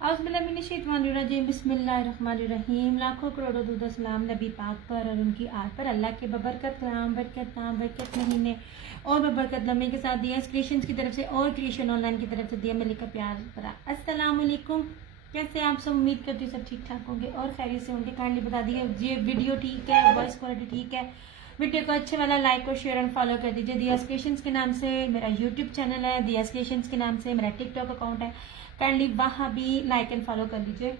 औज़ुबिल्लाहिमिनश्शैतानिर्रजीम बिस्मिल्लाहिर्रहमानिर्रहीम। लाखों करोड़ों दुरूद सलाम नबी पाक पर और उनकी आल पर। अल्लाह के बबरकत कलाम बरकत महीने और बबरकत लम्हे के साथ दिया क्रिएशंस की तरफ से और क्रिएशन ऑनलाइन की तरफ से दिया मलिक का प्यार भरा अस्सलाम वालेकुम। कैसे आप सब? उम्मीद करती हूँ सब ठीक ठाक होंगे और खैरियत से होंगे। काइंडली बता दिए ये वीडियो ठीक है, वॉइस क्वालिटी ठीक है। वीडियो को अच्छे वाला लाइक और शेयर एंड फॉलो कर दीजिए। दिया क्रिएशंस के नाम से मेरा यूट्यूब चैनल है, दिया क्रिएशंस के नाम से मेरा टिकटॉक अकाउंट है। काइंडली वहाँ भी लाइक एंड फॉलो कर लीजिए।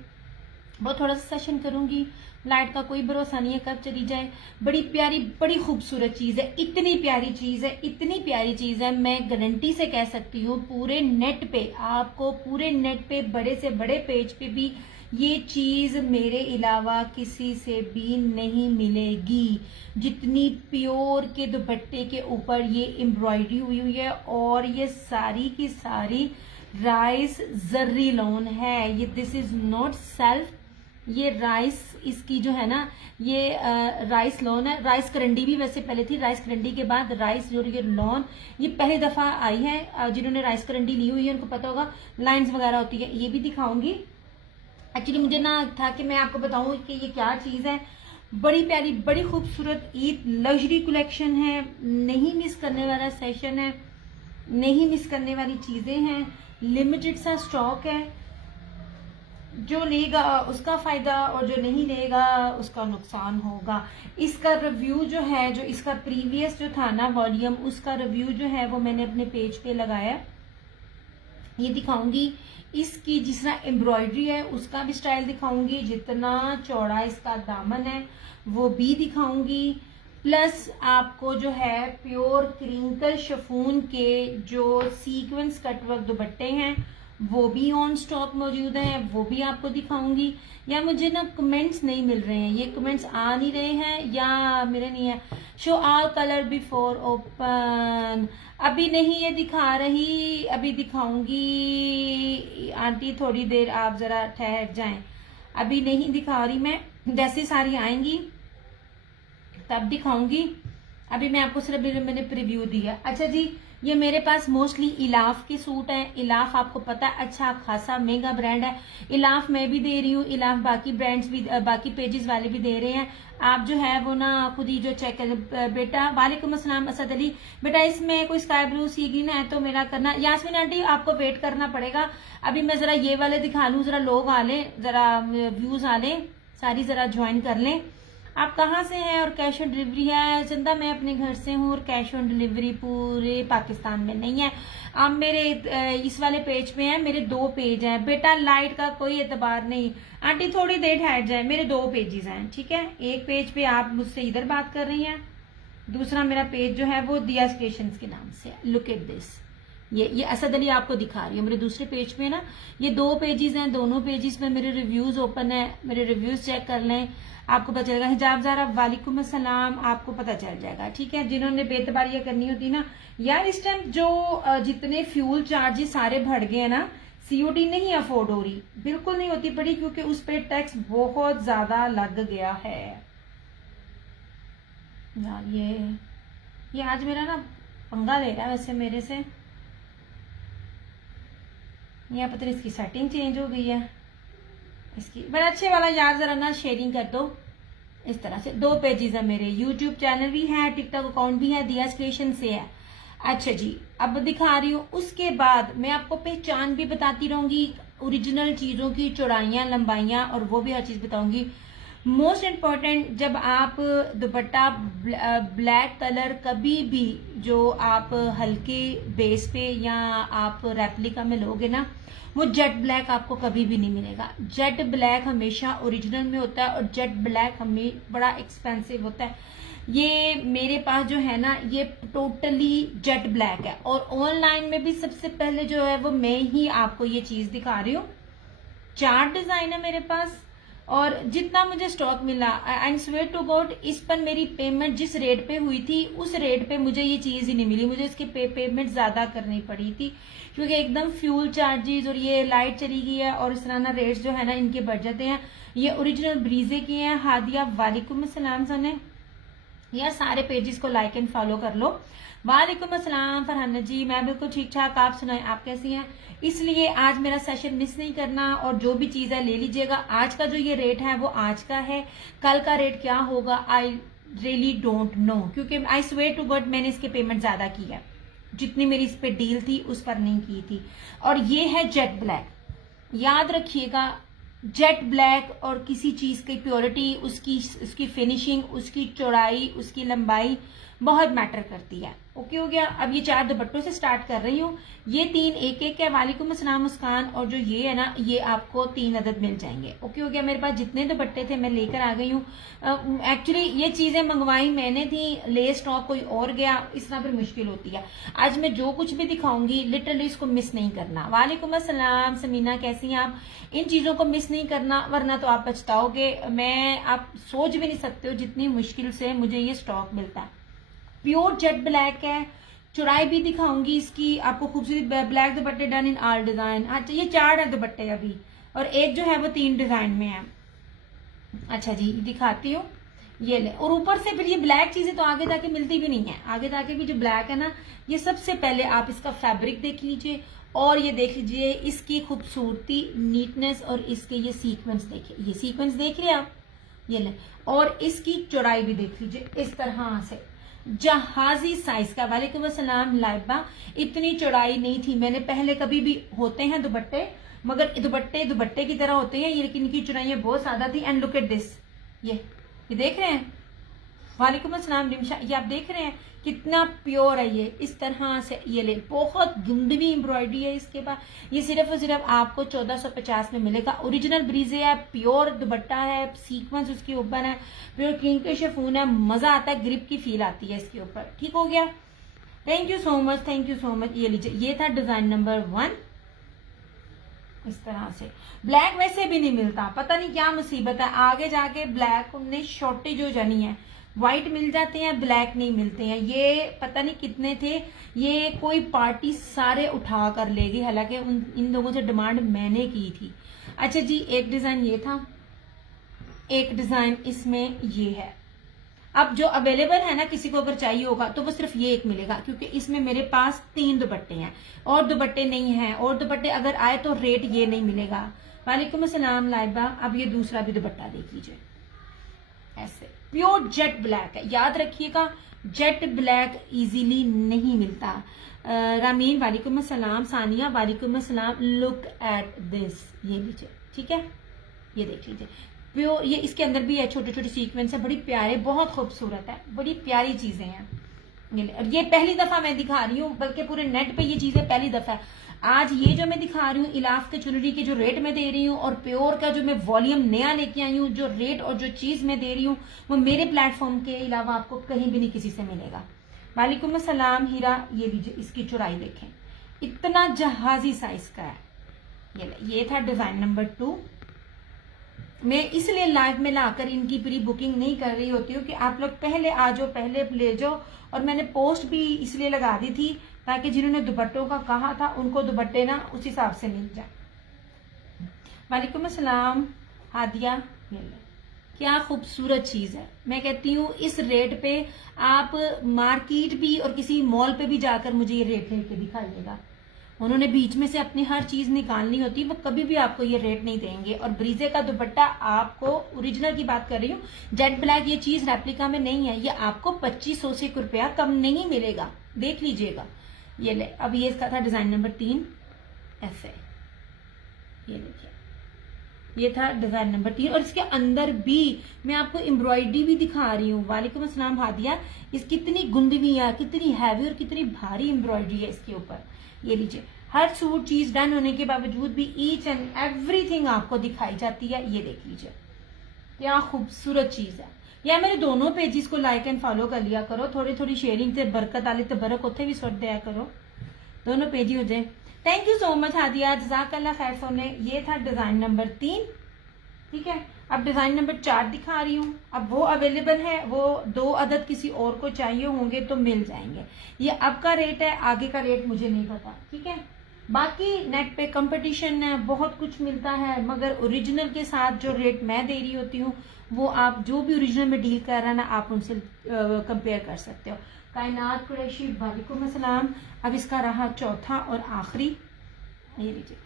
बहुत थोड़ा सा सेशन करूंगी, लाइट का कोई भरोसा नहीं है कब चली जाए। बड़ी प्यारी बड़ी खूबसूरत चीज है, इतनी प्यारी चीज है, इतनी प्यारी चीज है, मैं गारंटी से कह सकती हूँ पूरे नेट पे आपको, पूरे नेट पे बड़े से बड़े पेज पे भी ये चीज मेरे अलावा किसी से भी नहीं मिलेगी। जितनी प्योर के दुपट्टे के ऊपर ये एम्ब्रॉयडरी हुई हुई है और ये सारी की सारी राइस जर्री लोन है। ये दिस इज नॉट सेल्फ, ये राइस इसकी जो है ना ये राइस लोन है। राइस करंडी भी वैसे पहले थी, राइस करंडी के बाद राइस जो ये लोन ये पहली दफा आई है। जिन्होंने राइस करंडी ली हुई है उनको पता होगा लाइंस वगैरह होती है। ये भी दिखाऊंगी। एक्चुअली मुझे ना था कि मैं आपको बताऊं कि ये क्या चीज है। बड़ी प्यारी बड़ी खूबसूरत ईद लग्जरी कलेक्शन है, नहीं मिस करने वाला सेशन है, नहीं मिस करने वाली चीजें हैं। लिमिटेड सा स्टॉक है, जो लेगा उसका फायदा और जो नहीं लेगा उसका नुकसान होगा। इसका रिव्यू जो है, जो इसका प्रीवियस जो था ना वॉल्यूम, उसका रिव्यू जो है वो मैंने अपने पेज पे लगाया। ये दिखाऊंगी। इसकी जिस तरह एम्ब्रॉयडरी है उसका भी स्टाइल दिखाऊंगी, जितना चौड़ा इसका दामन है वो भी दिखाऊंगी। प्लस आपको जो है प्योर क्रिंकल शिफॉन के जो सीक्वेंस कटवर्क दुपट्टे हैं वो भी ऑन स्टॉक मौजूद हैं, वो भी आपको दिखाऊंगी। या मुझे ना कमेंट्स नहीं मिल रहे हैं, ये कमेंट्स आ नहीं रहे हैं या मेरे नहीं है। Show all colour before open, अभी नहीं ये दिखा रही, अभी दिखाऊंगी आंटी, थोड़ी देर आप जरा ठहर जाएं, अभी नहीं दिखा रही मैं। जैसे सारी आएंगी तब दिखाऊंगी। अभी मैं आपको सिर्फ मैंने प्रीव्यू दिया। अच्छा जी, ये मेरे पास मोस्टली इलाफ के सूट हैं। इलाफ आपको पता है अच्छा खासा महंगा ब्रांड है। इलाफ मैं भी दे रही हूँ, इलाफ बाकी ब्रांड्स भी, बाकी पेजेस वाले भी दे रहे हैं। आप जो है वो ना खुद ही जो चेक कर। बेटा वालेकुम अस्सलाम असद अली, बेटा इसमें कोई स्काई ब्लू सी ग्रीन है तो मेरा करना। यास्मीन आंटी आपको वेट करना पड़ेगा। अभी मैं जरा ये वाले दिखा लूँ, जरा लोग आ लें, जरा व्यूज आ लें, सारी जरा ज्वाइन कर लें। आप कहाँ से हैं और कैश ऑन डिलीवरी है? चंदा मैं अपने घर से हूँ और कैश ऑन डिलीवरी पूरे पाकिस्तान में नहीं है। आप मेरे इस वाले पेज पे हैं, मेरे 2 पेज हैं। बेटा लाइट का कोई एतबार नहीं, आंटी थोड़ी देर ठहर जाए, मेरे 2 पेजेस हैं, ठीक है। एक पेज पे आप मुझसे इधर बात कर रही हैं, दूसरा मेरा पेज जो है वो दिया क्रिएशंस के नाम से। लुक एट दिस, ये असद अली आपको दिखा रही है। मेरे दूसरे पेज पे ना ये 2 पेजेस हैं, दोनों पेजेस में मेरे रिव्यूज ओपन है, मेरे रिव्यूज चेक कर लें, आपको पता चलेगा। हिजाब ज़ारा वालेकुम अस्सलाम, आपको पता चल जाएगा, ठीक है। जिन्होंने बेतबारियां करनी होती ना यार, इस टाइम जो जितने फ्यूल चार्जेस सारे बढ़ गए हैं ना, सीओडी नहीं अफोर्ड हो रही, बिल्कुल नहीं होती पड़ी, क्योंकि उस पर टैक्स बहुत ज्यादा लग गया है यार। ये आज मेरा ना पंगा ले रहा है वैसे मेरे से। यहाँ पता नहीं इसकी सेटिंग चेंज हो गई है इसकी। बड़ा अच्छे वाला यार जरा ना शेयरिंग कर दो इस तरह से। 2 पेजेस है मेरे, यूट्यूब चैनल भी है, टिकटॉक अकाउंट भी है, दिया क्रिएशन से है। अच्छा जी, अब दिखा रही हूँ। उसके बाद मैं आपको पहचान भी बताती रहूंगी, ओरिजिनल चीजों की चौड़ाइयाँ लंबाइयाँ, और वो भी हर चीज बताऊंगी। मोस्ट इम्पॉर्टेंट, जब आप दुपट्टा ब्लैक कलर कभी भी जो आप हल्के बेस पे या आप रेप्लिका में लोगे ना, वो जेट ब्लैक आपको कभी भी नहीं मिलेगा। जेट ब्लैक हमेशा ओरिजिनल में होता है और जेट ब्लैक हमें बड़ा एक्सपेंसिव होता है। ये मेरे पास जो है ना ये टोटली जेट ब्लैक है, और ऑनलाइन में भी सबसे पहले जो है वो मैं ही आपको ये चीज दिखा रही हूँ। 4 डिजाइन है मेरे पास और जितना मुझे स्टॉक मिला, एंड स्वेयर टू गॉड, इस पर मेरी पेमेंट जिस रेट पे हुई थी उस रेट पे मुझे ये चीज ही नहीं मिली। मुझे इसकी पेमेंट ज्यादा करनी पड़ी थी, क्योंकि एकदम फ्यूल चार्जेस और ये लाइट चली गई है, और इस तरह ना रेट्स जो है ना इनके बढ़ जाते हैं। ये ओरिजिनल ब्रीजे की हैं। हादिया वालेकुम अस्सलाम सने, या सारे पेजेस को लाइक एंड फॉलो कर लो। वालेकुम अस्सलाम फरहाना जी, मैं बिल्कुल ठीक ठाक, आप सुनाएं आप कैसी हैं। इसलिए आज मेरा सेशन मिस नहीं करना और जो भी चीज है ले लीजिएगा। आज का जो ये रेट है वो आज का है, कल का रेट क्या होगा आई रियली डोंट नो, क्योंकि आई स्वेयर टू गॉड मैंने इसके पेमेंट ज्यादा की है, जितनी मेरी इस पे डील थी उस पर नहीं की थी। और ये है जेट ब्लैक, याद रखिएगा जेट ब्लैक और किसी चीज की प्योरिटी, उसकी फिनिशिंग, उसकी चौड़ाई, उसकी लंबाई बहुत मैटर करती है। ओके हो गया। अब ये 4 दुपट्टों से स्टार्ट कर रही हूँ, ये 3 एक एक है। वालेकुम अस्सलाम मुस्कान, और जो ये है ना ये आपको 3 अदद मिल जाएंगे। ओके हो गया। मेरे पास जितने दुपट्टे थे मैं लेकर आ गई हूँ। एक्चुअली ये चीजें मंगवाई मैंने थी, ले स्टॉक कोई और गया, इस तरह फिर मुश्किल होती है। आज मैं जो कुछ भी दिखाऊंगी लिटरली इसको मिस नहीं करना। वालेकुम अस्सलाम समीना, कैसी हैं आप। इन चीजों को मिस नहीं करना वरना तो आप पछताओगे। आप सोच भी नहीं सकते हो जितनी मुश्किल से मुझे ये स्टॉक मिलता है। प्योर जेट ब्लैक है, चौड़ाई भी दिखाऊंगी इसकी आपको। खूबसूरत ब्लैक दुपट्टे डन इन ऑल डिजाइन। अच्छा ये 4 है दुपट्टे अभी, और एक जो है वो 3 डिजाइन में है। अच्छा जी दिखाती हूँ, ये ले। और ऊपर से फिर ये ब्लैक चीजें तो आगे जाके मिलती भी नहीं है। आगे जाके भी जो ब्लैक है ना, ये सबसे पहले आप इसका फैब्रिक देख लीजिए और ये देख लीजिए इसकी खूबसूरती, नीटनेस, और इसके ये सीक्वेंस देखिए, ये सीक्वेंस देख रहे आप, ये ले। और इसकी चौड़ाई भी देख लीजिए इस तरह से, जहाजी साइज का। वालेकुम अस्सलाम लाइबा, इतनी चौड़ाई नहीं थी मैंने पहले कभी भी। होते हैं दुपट्टे मगर दुपट्टे की तरह होते हैं ये, लेकिन इनकी चौड़ाई बहुत ज्यादा थी। एंड लुक एट दिस, ये देख रहे हैं। वालेकुम अस्सलाम रिमशा, ये आप देख रहे हैं कितना प्योर है ये, इस तरह से ये ले। बहुत गुंदवी एम्ब्रॉयडरी है इसके पास। ये सिर्फ और सिर्फ आपको 1450 में मिलेगा। ओरिजिनल ब्रीजे है, प्योर दुपट्टा है, सीक्वेंस उसके ऊपर है, प्योर क्रीम के शिफॉन है। मजा आता है, ग्रिप की फील आती है इसके ऊपर। ठीक हो गया। Thank you so much, thank you so much. ये लीजिए, ये था डिजाइन नंबर 1। इस तरह से ब्लैक वैसे भी नहीं मिलता, पता नहीं क्या मुसीबत है। आगे जाके ब्लैक उनने शॉर्टेज हो जानी है। व्हाइट मिल जाते हैं, ब्लैक नहीं मिलते हैं। ये पता नहीं कितने थे, ये कोई पार्टी सारे उठा कर ले गई, हालांकि इन लोगों से डिमांड मैंने की थी। अच्छा जी, एक डिजाइन ये था, एक डिजाइन इसमें ये है। अब जो अवेलेबल है ना, किसी को अगर चाहिए होगा तो वो सिर्फ ये एक मिलेगा, क्योंकि इसमें मेरे पास 3 दुपट्टे हैं और दुपट्टे नहीं हैं। और दुपट्टे अगर आए तो रेट ये नहीं मिलेगा। वालेकुम अस्सलाम लाइबा। अब ये दूसरा भी दुपट्टा देख लीजिए, ऐसे प्योर जेट ब्लैक है। याद रखिएगा जेट ब्लैक इजीली नहीं मिलता। रामीन वालेकुम अस्सलाम। सानिया वालेकुम अस्सलाम। लुक एट दिस, ये लीजिए, ठीक है, ये देख लीजिए प्योर। ये इसके अंदर भी है, छोटे छोटे सीक्वेंस है, बड़ी प्यारे, बहुत खूबसूरत है, बड़ी प्यारी चीजें हैं। ये पहली दफा मैं दिखा रही हूँ, बल्कि पूरे नेट पे ये चीजें पहली दफा है। आज ये जो मैं दिखा रही हूँ इलाफ के चुनरी के जो रेट में दे रही हूँ, और प्योर का जो मैं वॉल्यूम नया लेके आई हूँ, जो रेट और जो चीज मैं दे रही हूँ वो मेरे प्लेटफॉर्म के अलावा आपको कहीं भी नहीं किसी से मिलेगा। वालेकुम अस्सलाम हीरा। ये लीजिए, इसकी चौड़ाई देखें, इतना जहाजी साइज का है। ये था डिजाइन नंबर 2। मैं इसलिए लाइव में लाकर इनकी प्री बुकिंग नहीं कर रही होती हूँ कि आप लोग पहले आ जाओ, पहले ले जाओ। और मैंने पोस्ट भी इसलिए लगा दी थी ताकि जिन्होंने दुपट्टों का कहा था उनको दुपट्टे ना उस हिसाब से मिल जाए। वालेकुम अस्सलाम हादिया। क्या खूबसूरत चीज है। मैं कहती हूँ इस रेट पे आप मार्केट भी और किसी मॉल पे भी जाकर मुझे ये रेट लेके दिखाइएगा। उन्होंने बीच में से अपनी हर चीज निकालनी होती है, वो कभी भी आपको ये रेट नहीं देंगे। और ब्रीजे का दुपट्टा आपको, ओरिजिनल की बात कर रही हूँ, जेट ब्लैक, ये चीज रेप्लिका में नहीं है। ये आपको 2500 से रुपया कम नहीं मिलेगा, देख लीजिएगा। ये ले, अब ये इसका था डिजाइन नंबर 3, ऐसे ये देखिए, ये था डिजाइन नंबर 3। और इसके अंदर भी मैं आपको एम्ब्रॉयडरी भी दिखा रही हूँ। वालेकुम अस्सलाम हादिया। इस कितनी गुंदवी है, कितनी हैवी और कितनी भारी एम्ब्रॉयडरी है इसके ऊपर। ये लीजिए, हर सूट चीज डन होने के बावजूद भी ईच एंड एवरीथिंग आपको दिखाई जाती है। ये देख लीजिए, क्या खूबसूरत चीज है। या मेरे दोनों पेजेस को लाइक एंड फॉलो कर लिया करो, थोड़ी थोड़ी शेयरिंग से बरकत आली तो बरक उथे भी सुट दिया करो, दोनों पेज ही हो जाए। Thank you so much Hadiya, जज़ाकल्लाह खैर सोने। ये था डिजाइन नंबर 3, ठीक है। अब डिजाइन नंबर 4 दिखा रही हूँ। अब वो अवेलेबल है, वो 2 अदद किसी और को चाहिए होंगे तो मिल जाएंगे। ये अब का रेट है, आगे का रेट मुझे नहीं पता, ठीक है। बाकी नेट पे कंपटीशन है, बहुत कुछ मिलता है, मगर ओरिजिनल के साथ जो रेट मैं दे रही होती हूँ वो आप जो भी ओरिजिनल में डील कर रहा है ना, आप उनसे कंपेयर कर सकते हो। कायनात कुरैशी वालेकुम अस्सलाम। अब इसका रहा चौथा और आखिरी, ये लीजिए।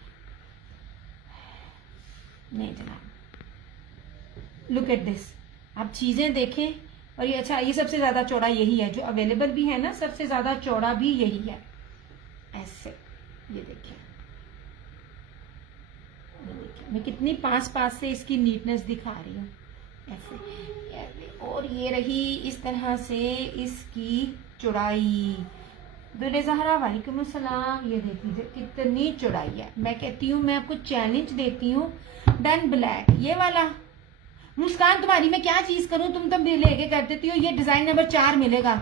नहीं जनाब, लुक एट दिस। आप चीजें देखें। और ये अच्छा, ये सबसे ज्यादा चौड़ा यही है जो अवेलेबल भी है ना, सबसे ज्यादा चौड़ा भी यही है। ऐसे ये देखिए, मैं कितनी पास पास से इसकी नीटनेस दिखा रही हूँ। ऐसे, और ये रही इस तरह से इसकी चौड़ाई। दुल्हे ज़हरा वालेकुम अस्सलाम। ये देख लीजिए कितनी चौड़ाई है। मैं कहती हूँ, मैं आपको चैलेंज देती हूँ, डन ब्लैक ये वाला। मुस्कान तुम्हारी मैं क्या चीज करूं, तुम तो लेके कर देती हो। ये डिजाइन नंबर 4 मिलेगा,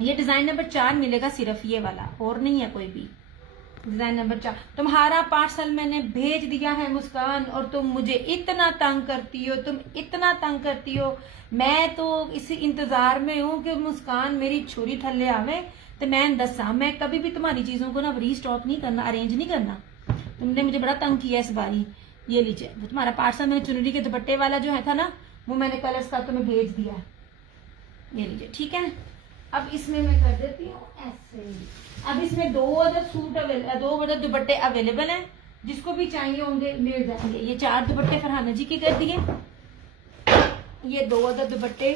ये डिजाइन नंबर 4 मिलेगा, सिर्फ ये वाला, और नहीं है कोई भी। डिजाइन नंबर 4 तुम्हारा पार्सल मैंने भेज दिया है मुस्कान, और तुम मुझे इतना तंग करती हो, तुम इतना तंग करती हो। मैं तो इसी इंतजार में हूं कि मुस्कान मेरी छुरी थल्ले आवे तो मैं दसा। मैं कभी भी तुम्हारी चीजों को ना रीस्टॉक नहीं करना, अरेंज नहीं करना। तुमने मुझे बड़ा तंग किया इस बारी। ये लीजिए, वो तुम्हारा पार्सल मैंने चुनरी के दुपट्टे वाला जो है था ना, वो मैंने कलर्स का तुम्हें भेज दिया। ये लीजिए, ठीक है। अब इसमें मैं कर देती हूँ ऐसे। अब इसमें 2 अदर सूट 2 अदर दुपट्टे अवेलेबल हैं, जिसको भी चाहिए होंगे मिल जाएंगे। ये 4 दुपट्टे फरहाना जी के कर दिए, ये 2 अदर दुपट्टे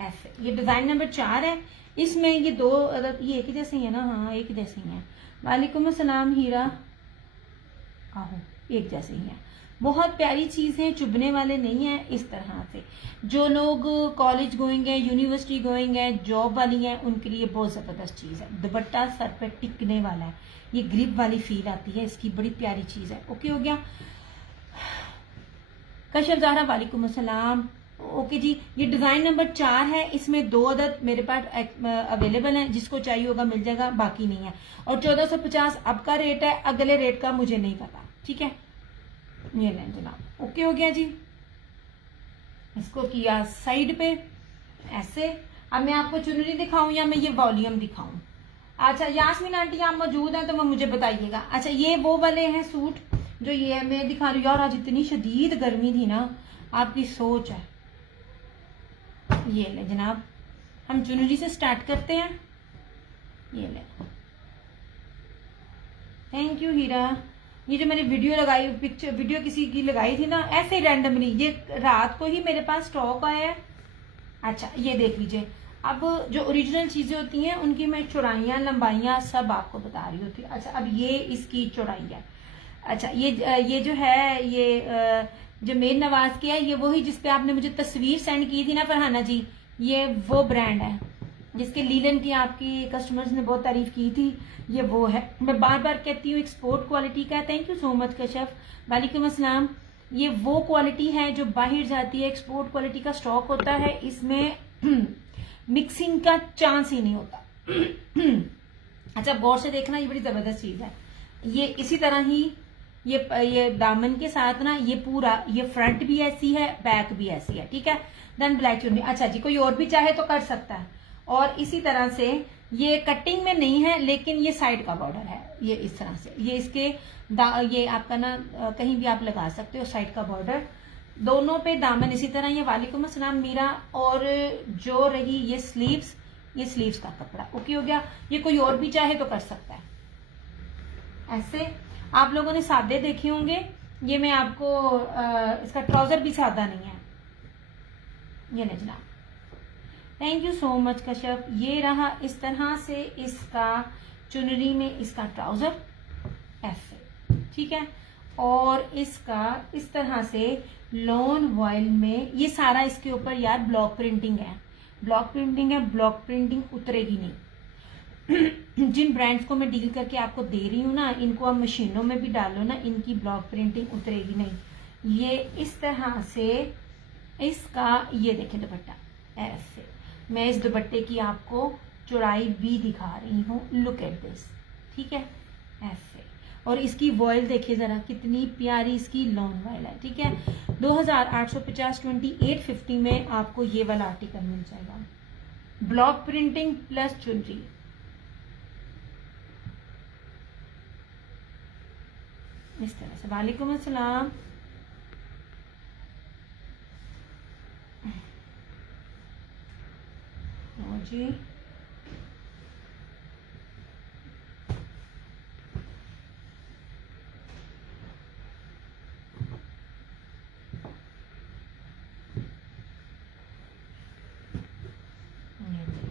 ऐसे। ये डिजाइन नंबर 4 है। इसमें ये 2 अदर, ये एक ही जैसे ही है ना? हाँ, एक ही जैसे ही है। वालेकुम अस्सलाम हीरा, आहो, एक जैसे ही है। बहुत प्यारी चीज है, चुभने वाले नहीं है। इस तरह से जो लोग कॉलेज गोइंग है, यूनिवर्सिटी गोइंग है, जॉब वाली है, उनके लिए बहुत जबरदस्त चीज है। दुपट्टा सर पे टिकने वाला है, ये ग्रिप वाली फील आती है इसकी, बड़ी प्यारी चीज है। ओके हो गया। कशफ ज़हरा वालेकुम अस्सलाम। ओके जी, ये डिजाइन नंबर 4 है। इसमें 2 अदद मेरे पास अवेलेबल है, जिसको चाहिए होगा मिल जाएगा, बाकी नहीं है। और 1450 अब का रेट है, अगले रेट का मुझे नहीं पता, ठीक है। ये लें जनाब, ओके हो गया जी। इसको किया साइड पे ऐसे। अब मैं आपको चुनरी दिखाऊं या मैं ये वॉल्यूम दिखाऊं? अच्छा यास्मीन आंटी आप मौजूद हैं तो मैं मुझे बताइएगा। अच्छा, ये वो वाले हैं सूट जो ये मैं दिखा रही हूँ। यार आज इतनी शदीद गर्मी थी ना, आपकी सोच है। ये ले जनाब, हम चुनरी से स्टार्ट करते हैं। ये ले, थैंक यू हीरा। ये जो मैंने वीडियो लगाई, पिक्चर वीडियो किसी की लगाई थी ना, ऐसे रैंडमली, ये रात को ही मेरे पास स्टॉक आया है। अच्छा, ये देख लीजिए। अब जो ओरिजिनल चीजें होती हैं उनकी मैं चौड़ाइयाँ लंबाइयाँ सब आपको बता रही होती। अच्छा, अब ये इसकी चौड़ाई है। अच्छा, ये जो है, ये जो मेर नवाज की है, ये वही जिसपे आपने मुझे तस्वीर सेंड की थी ना फरहाना जी, ये वो ब्रांड है जिसके लीलन की आपकी कस्टमर्स ने बहुत तारीफ की थी। ये वो है, मैं बार बार कहती हूँ, एक्सपोर्ट क्वालिटी का है। Thank you so much Kashaf, वालेकुम अस्सलाम। ये वो क्वालिटी है जो बाहर जाती है, एक्सपोर्ट क्वालिटी का स्टॉक होता है, इसमें मिक्सिंग का चांस ही नहीं होता। अच्छा, गौर से देखना, ये बड़ी जबरदस्त चीज है। ये इसी तरह ही ये दामन के साथ ना, ये पूरा, ये फ्रंट भी ऐसी है, बैक भी ऐसी है, ठीक है। देन ब्लैक चुन्नी। अच्छा जी, कोई और भी चाहे तो कर सकता है। और इसी तरह से ये कटिंग में नहीं है, लेकिन ये साइड का बॉर्डर है, ये इस तरह से, ये इसके ये आपका ना कहीं भी आप लगा सकते हो साइड का बॉर्डर। दोनों पे दामन इसी तरह। ये वालेकुम अस्सलाम मीरा। और जो रही ये स्लीव्स, ये स्लीव्स का कपड़ा, ओके हो गया। ये कोई और भी चाहे तो कर सकता है ऐसे। आप लोगों ने सादे देखे होंगे, ये मैं आपको इसका ट्राउजर भी सादा नहीं है। ये नहीं जनाब, thank you so much Kashyap. ये रहा इस तरह से इसका चुनरी में इसका ट्राउजर ऐसे, ठीक है। और इसका इस तरह से लॉन वॉयल में ये सारा इसके ऊपर यार ब्लॉक प्रिंटिंग है, ब्लॉक प्रिंटिंग है। ब्लॉक प्रिंटिंग उतरेगी नहीं। जिन ब्रांड्स को मैं डील करके आपको दे रही हूँ ना, इनको आप मशीनों में भी डालो ना, इनकी ब्लॉक प्रिंटिंग उतरेगी नहीं। ये इस तरह से इसका, ये देखें दुपट्टा ऐसे। मैं इस दुपट्टे की आपको चौड़ाई भी दिखा रही हूँ, लुक एट दिस, ठीक है ऐसे। और इसकी वॉयल देखिए जरा, कितनी प्यारी इसकी लॉन्ग वॉयल है, ठीक है। 2850 2850 में आपको ये वाला आर्टिकल मिल जाएगा, ब्लॉक प्रिंटिंग प्लस चुनरी। इस तरह से। वालेकुम अस्सलाम। जी,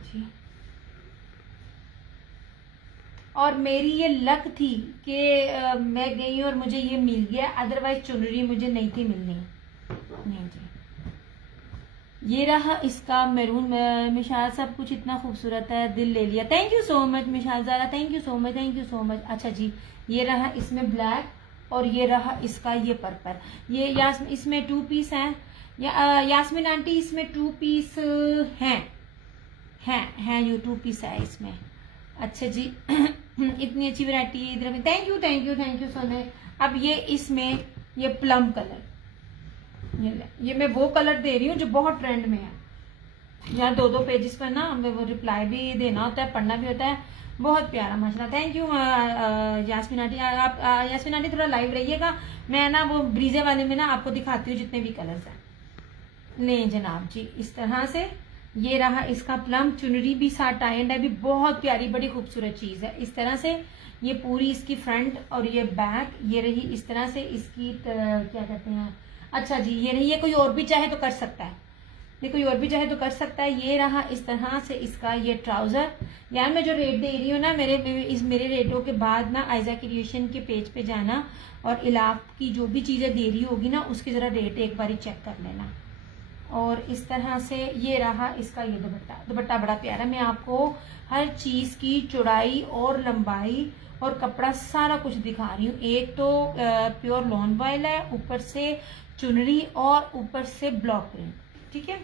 जी। और मेरी ये लक थी कि मैं गई और मुझे ये मिल गया, अदरवाइज चुनरी मुझे नहीं थी मिलनी। नहीं जी, ये रहा इसका मैरून। मिशाल सब कुछ इतना खूबसूरत है, दिल ले लिया। Thank you so much Mishal Zara, thank you so much, thank you so much. अच्छा जी, ये रहा इसमें ब्लैक और ये रहा इसका ये पर्पल। ये इसमें 2 पीस है। यास्मीन आंटी इसमें 2 पीस हैं ये 2 पीस है इसमें। अच्छा जी इतनी अच्छी वैरायटी है इधर में। Thank you thank you thank you सोने। अब ये इसमें ये प्लम कलर, ये मैं वो कलर दे रही हूँ जो बहुत ट्रेंड में है। यहाँ 2-2 पेजेस पर ना हमें वो रिप्लाई भी देना होता है, पढ़ना भी होता है। बहुत प्यारा माशाल्लाह। Thank you Yasmin aunty. आप यास्मीन आंटी थोड़ा लाइव रहिएगा, मैं ना वो ब्रीजे वाले में ना आपको दिखाती हूँ जितने भी कलर्स हैं। लें जनाब जी, इस तरह से ये रहा इसका प्लम। चुनरी भी साथ टाई एंड डाई भी बहुत प्यारी, बड़ी खूबसूरत चीज है। इस तरह से ये पूरी इसकी फ्रंट और ये बैक, ये रही इस तरह से इसकी क्या कहते हैं। अच्छा जी, ये रही। ये कोई और भी चाहे तो कर सकता है, ये कोई और भी चाहे तो कर सकता है। ये रहा इस तरह से इसका ये ट्राउजर। यार मैं जो रेट दे रही हूँ ना, मेरे रेटों के बाद ना आयजा क्रिएशन के पेज पे जाना और इलाफ की जो भी चीजें दे रही होगी ना उसके जरा रेट एक बार चेक कर लेना। और इस तरह से ये रहा इसका ये दुपट्टा बड़ा प्यारा। मैं आपको हर चीज की चौड़ाई और लंबाई और कपड़ा सारा कुछ दिखा रही हूँ। एक तो प्योर लॉन वॉयल है, ऊपर से चुनरी और ऊपर से ब्लॉक प्रिंट। ठीक है,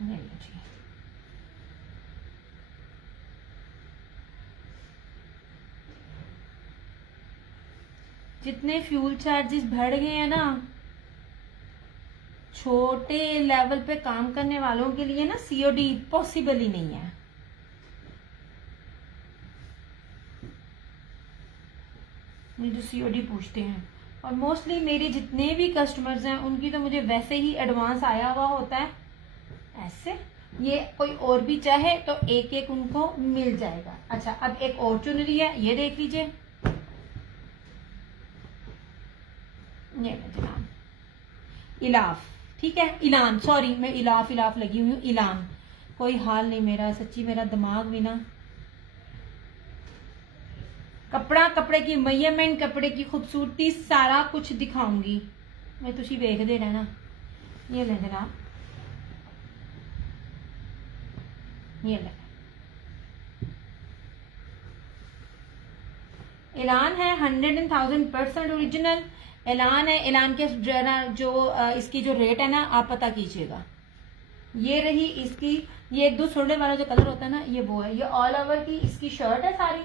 जी। जितने फ्यूल चार्जेस बढ़ गए हैं ना, छोटे लेवल पे काम करने वालों के लिए ना सीओडी पॉसिबल ही नहीं है। मुझे सीओडी पूछते हैं और मोस्टली मेरे जितने भी कस्टमर्स हैं उनकी तो मुझे वैसे ही एडवांस आया हुआ होता है। ऐसे ये कोई और भी चाहे तो एक एक उनको मिल जाएगा। अच्छा, अब एक और चुनरी है, ये देख लीजिए। ये जनाब इलाफ, ठीक है, इलान, सॉरी मैं इलाफ लगी हुई हूँ, इलान। कोई हाल नहीं मेरा, सच्ची मेरा दिमाग भी ना। कपड़े की मेजरमेंट, कपड़े की खूबसूरती सारा कुछ दिखाऊंगी मैं, तुसी वेखदे रहना। ये ले जनाब, ये ले। ऐलान है 100,000% ओरिजिनल ऐलान है। ऐलान के जो इसकी जो रेट है ना आप पता कीजिएगा। ये रही इसकी, ये एक दो छोड़ने वाला जो कलर होता है ना ये वो है। ये ऑल ओवर की इसकी शर्ट है सारी,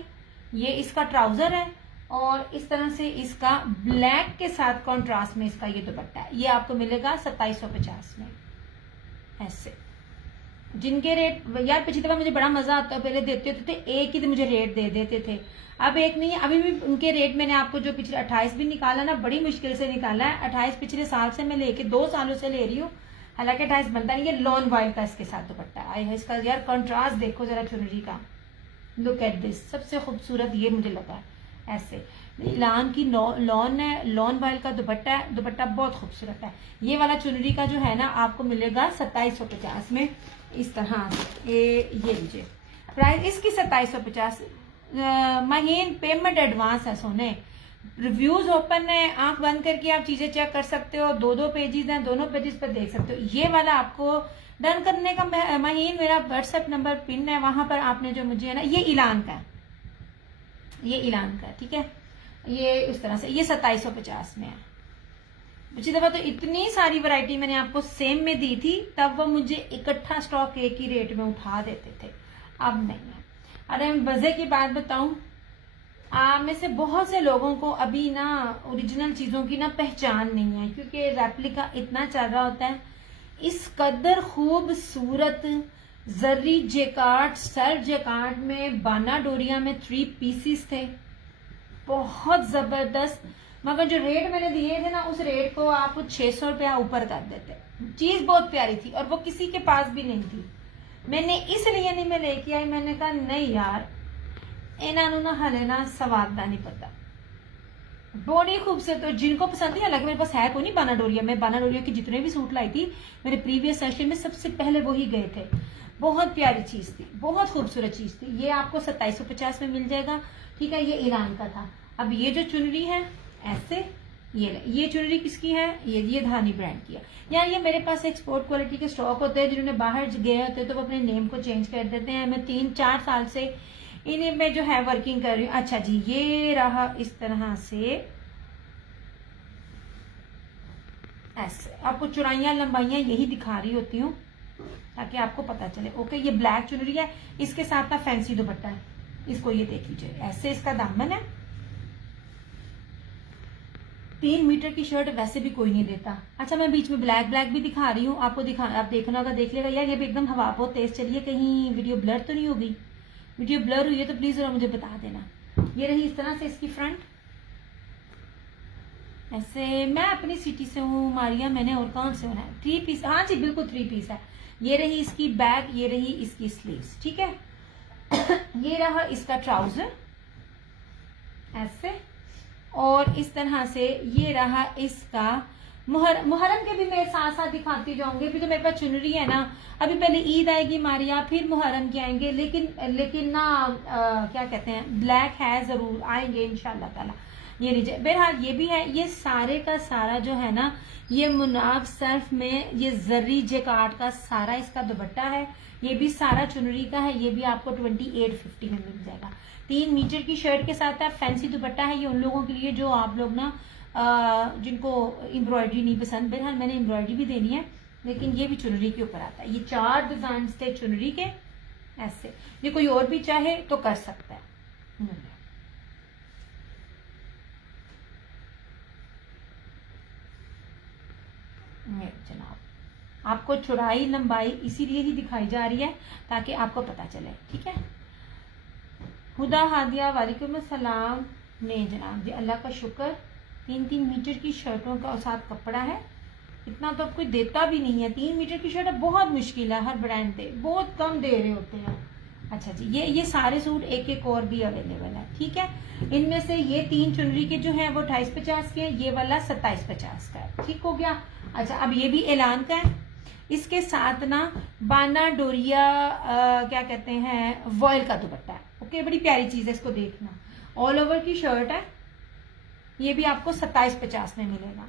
ये इसका ट्राउजर है और इस तरह से इसका ब्लैक के साथ कॉन्ट्रास्ट में इसका ये दुपट्टा है। ये आपको मिलेगा 2750 में। ऐसे जिनके रेट यार पिछली दफा मुझे बड़ा मजा आता है, पहले देते होते थे एक ही मुझे रेट दे देते थे, अब एक नहीं। अभी भी उनके रेट मैंने आपको जो पिछले 28 भी निकाला ना, बड़ी मुश्किल से निकाला है। 28 पिछले साल से मैं लेके 2 सालों से ले रही हूँ, हालांकि 28 बनता नहीं। ये लॉन वॉयल का इसके साथ दुपट्टा है। इसका यार कॉन्ट्रास्ट देखो जरा चुनरी का, लुक एट दिस। सबसे खूबसूरत ये मुझे लगा ऐसे। इलान की लॉन है, लॉन वॉयल का दुपट्टा है, दुपट्टा बहुत खूबसूरत है। ये वाला चुनरी का जो है ना आपको मिलेगा 2750 में। इस तरह से ये लीजिए, प्राइस इसकी 2750। महीन पेमेंट एडवांस है सोने। रिव्यूज ओपन है, आंख बंद करके आप चीजें चेक कर सकते हो। 2 पेजेस हैं, दोनों पेजेस पर देख सकते हो। ये वाला आपको डन करने का महीन मेरा व्हाट्सएप नंबर पिन है, वहां पर आपने जो मुझे है ना, ये इलान का है, ये इलान का, ठीक है। ये इस तरह से ये 2750 में है। पिछली दफा तो इतनी सारी वैरायटी मैंने आपको सेम में दी थी, तब वो मुझे इकट्ठा स्टॉक एक ही रेट में उठा देते थे, अब नहीं है। अरे मैं मजे की बात बताऊं, में से बहुत से लोगों को अभी ना ओरिजिनल चीजों की ना पहचान नहीं है, क्योंकि रेप्लिका इतना चल रहा होता है। इस कदर खूबसूरत जर्री जेकार्ड, सर जेकार्ड में बाना डोरिया में 3 पीसीस थे, बहुत जबरदस्त। मगर जो रेट मैंने दिए थे ना, उस रेट को आप 600 रुपया ऊपर कर देते, चीज बहुत प्यारी थी और वो किसी के पास भी नहीं थी। मैंने इसलिए नहीं मैं लेके आई, मैंने कहा नहीं यार इन्होंने ना हले ना स्वाद का नहीं पता। बड़ी खूबसूरत और जिनको पसंद है, हालांकि मेरे पास है कोई नहीं बाना डोरिया, मैं बाना डोरिया के जितने भी सूट लाई थी मेरे प्रीवियस सेशन में सबसे पहले वही गए थे। बहुत प्यारी चीज थी, बहुत खूबसूरत चीज थी। ये आपको 2750 में मिल जाएगा, ठीक है। ये ईरान का था। अब ये जो चुनरी है ऐसे, ये चुनरी किसकी है, ये धानी ब्रांड की है। यार ये मेरे पास एक्सपोर्ट क्वालिटी के स्टॉक होते हैं, जिन्होंने बाहर गए होते हैं तो वो अपने नेम को चेंज कर देते हैं। मैं 3-4 साल से इन्हें मैं जो है वर्किंग कर रही हूँ। अच्छा जी, ये रहा इस तरह से ऐसे। आपको चौड़ाइयां लंबाइयां यही दिखा रही होती हूँ ताकि आपको पता चले। ओके, ये ब्लैक चुनरी है, इसके साथ ना फैंसी दुपट्टा है। इसको ये देख लीजिए, ऐसे इसका दामन है। 3 मीटर की शर्ट वैसे भी कोई नहीं देता। अच्छा, मैं बीच में ब्लैक भी दिखा रही हूँ आपको, आप देखना होगा, देख लेगा। यार ये भी एकदम हवा बहुत तेज चलिए, कहीं वीडियो ब्लर तो नहीं होगी। वीडियो ब्लर हुई है तो प्लीज जरा मुझे बता देना। ये रही इस तरह से इसकी फ्रंट ऐसे। मैं अपनी सिटी से हूँ मारिया, मैंने और कौन से होना है। 3 पीस, हाँ जी बिल्कुल 3 पीस है। ये रही इसकी बैक, ये रही इसकी स्लीव्स, ठीक है। ये रहा इसका ट्राउजर ऐसे, और इस तरह से ये रहा इसका मुहर्रम के भी मैं साथ साथ दिखाती जाऊंगी। अभी तो मेरे पास चुनरी है ना, अभी पहले ईद आएगी मारिया, फिर मुहर्रम के आएंगे। लेकिन ना क्या कहते हैं, ब्लैक है जरूर आएंगे इंशाल्लाह ताला। ये लीजिए, बहरहाल ये भी है। ये सारे का सारा जो है ना, ये मुनाफ सर्फ में ये जरी जेकार्ड का सारा इसका दुपट्टा है। ये भी सारा चुनरी का है। ये भी आपको 2850 में मिल जाएगा। 3 मीटर की शर्ट के साथ आप फैंसी दुपट्टा है। ये उन लोगों के लिए जो आप लोग ना जिनको एम्ब्रॉयडरी नहीं पसंद। बहरहाल मैंने एम्ब्रॉयडरी भी देनी है, लेकिन ये भी चुनरी के ऊपर आता है। ये 4 डिजाइन थे चुनरी के ऐसे। ये कोई और भी चाहे तो कर सकता है। जनाब, आपको चौड़ाई लंबाई इसीलिए ही दिखाई जा रही है ताकि आपको पता चले, ठीक है। हुदा हादिया वालेकुम अस्सलाम। नहीं जनाब जी, अल्लाह का शुक्र। 3-3 मीटर की शर्टों का साथ कपड़ा है, इतना तो कोई देता भी नहीं है। 3 मीटर की शर्ट बहुत मुश्किल है, हर ब्रांड दे, बहुत कम दे रहे होते हैं। अच्छा जी, ये सारे सूट एक और भी अवेलेबल है, ठीक है। इनमें से ये 3 चुनरी के जो है वो 2850 के, ये वाला 2750 का है, ठीक हो गया। अच्छा, अब ये भी ऐलान का है। इसके साथ ना बाना डोरिया क्या कहते हैं, वॉयल का दुपट्टा है। ओके, बड़ी प्यारी चीज है, इसको देखना। ऑल ओवर की शर्ट है। ये भी आपको 2750 में मिलेगा।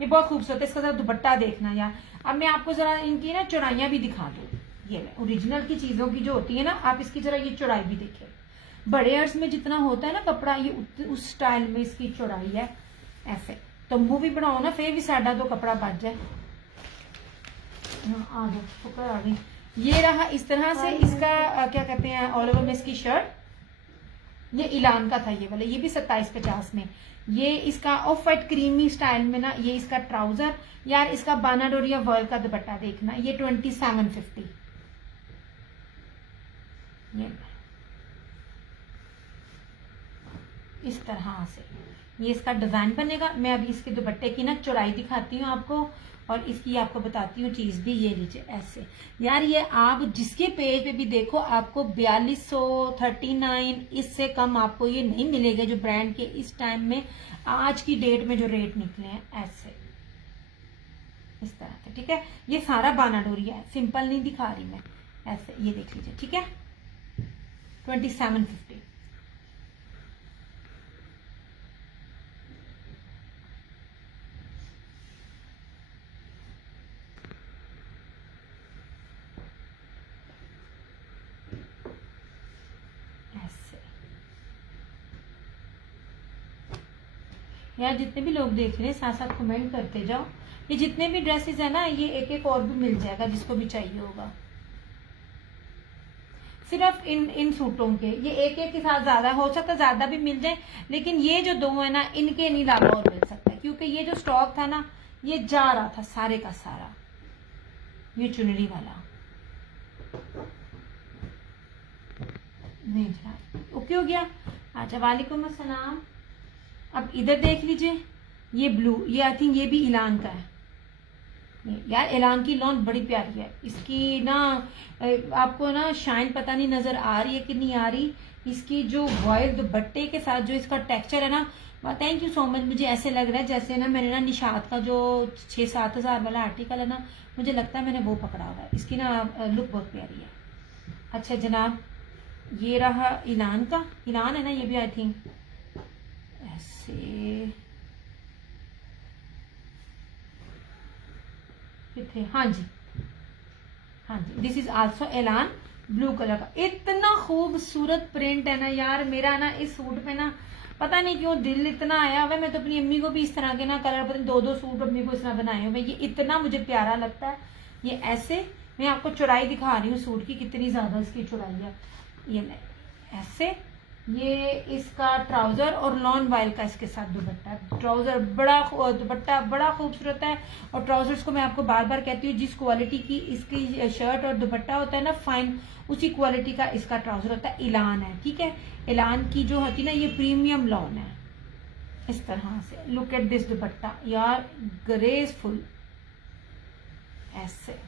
ये बहुत खूबसूरत है, इसका जरा दुपट्टा देखना यार। अब मैं आपको जरा इनकी ना चौड़ाइयां भी दिखा दूं। ये ओरिजिनल की चीजों की जो होती है ना, आप इसकी जरा ये चौड़ाई भी देखें। बड़े अर्ज में जितना होता है ना कपड़ा, ये उस स्टाइल में इसकी चौड़ाई है ऐसे। तो मुंह भी बनाओ ना, फिर भी साडा तो कपड़ा बच जाए। आ जाओ, शुक्र आ गई। ये रहा इस तरह से इसका क्या कहते हैं, ऑल ओवर में इसकी शर्ट। ये इलान का था ये वाला, ये भी 2750 में। ये इसका ऑफ वाइट क्रीमी स्टाइल में ना, ये इसका ट्राउजर। यार इसका बाना डोरिया वर्ल्ड का दुपट्टा देखना, ये 2750। ये इस तरह से ये इसका डिजाइन बनेगा। मैं अभी इसके दुपट्टे की ना चौड़ाई दिखाती हूँ आपको, और इसकी आपको बताती हूँ चीज भी। ये लीजिए ऐसे। यार ये आप जिसके पेज पे भी देखो, आपको 4239, इससे कम आपको ये नहीं मिलेगा, जो ब्रांड के इस टाइम में आज की डेट में जो रेट निकले हैं ऐसे इस तरह से, ठीक है। ये सारा बाना डोरिया है, सिंपल नहीं दिखा रही मैं, ऐसे ये देख लीजिए, ठीक है। 2750। यार जितने भी लोग देख रहे हैं साथ साथ कमेंट करते जाओ। ये जितने भी ड्रेसेस है ना, ये एक और भी मिल जाएगा जिसको भी चाहिए होगा। सिर्फ इन सूटों के ये एक के साथ ज्यादा हो सकता है, ज्यादा भी मिल जाए, लेकिन ये जो 2 है ना, इनके नहीं अलावा और मिल सकता है, क्योंकि ये जो स्टॉक था ना, ये जा रहा था सारे का सारा। ये चुनरी वाला नहीं जनाब, ओके हो गया। अच्छा, वालेकुम अस्सलाम। अब इधर देख लीजिए, ये ब्लू, ये आई थिंक ये भी इलान का है। यार एलान की लॉन बड़ी प्यारी है, इसकी ना आपको ना शाइन पता नहीं नजर आ रही है कि नहीं आ रही। इसकी जो वॉयल दुपट्टे के साथ जो इसका टेक्सचर है ना, थैंक यू सो मच, मुझे ऐसे लग रहा है जैसे ना मैंने ना निशात का जो 6-7 हज़ार वाला आर्टिकल है ना, मुझे लगता है मैंने वो पकड़ा हुआ है। इसकी ना लुक बहुत प्यारी है। अच्छा जनाब, ये रहा इलान का, इलान है ना ये भी आई थिंक, ऐसे कितने, हाँ जी हाँ जी, दिस इज आल्सो एलान ब्लू कलर का। इतना खूबसूरत प्रिंट है ना यार, मेरा ना इस सूट पे ना पता नहीं क्यों दिल इतना आया हुआ है। मैं तो अपनी अम्मी को भी इस तरह के ना कलर, पता नहीं 2-2 सूट अम्मी को इस तरह बनाए हुए, ये इतना मुझे प्यारा लगता है। ये ऐसे, मैं आपको चौड़ाई दिखा रही हूँ सूट की, कितनी ज्यादा इसकी चौड़ाई है। ये ऐसे, ये इसका ट्राउजर और लॉन वाइल का इसके साथ दुपट्टा। ट्राउजर बड़ा, दुपट्टा बड़ा खूबसूरत है। और ट्राउजर्स को मैं आपको बार बार कहती हूँ, जिस क्वालिटी की इसकी शर्ट और दुपट्टा होता है ना फाइन, उसी क्वालिटी का इसका ट्राउजर होता है। इलान है, ठीक है, इलान की जो होती है ना ये प्रीमियम लॉन है। इस तरह से लुक एट दिस दुपट्टा यार, ग्रेसफुल, ऐसे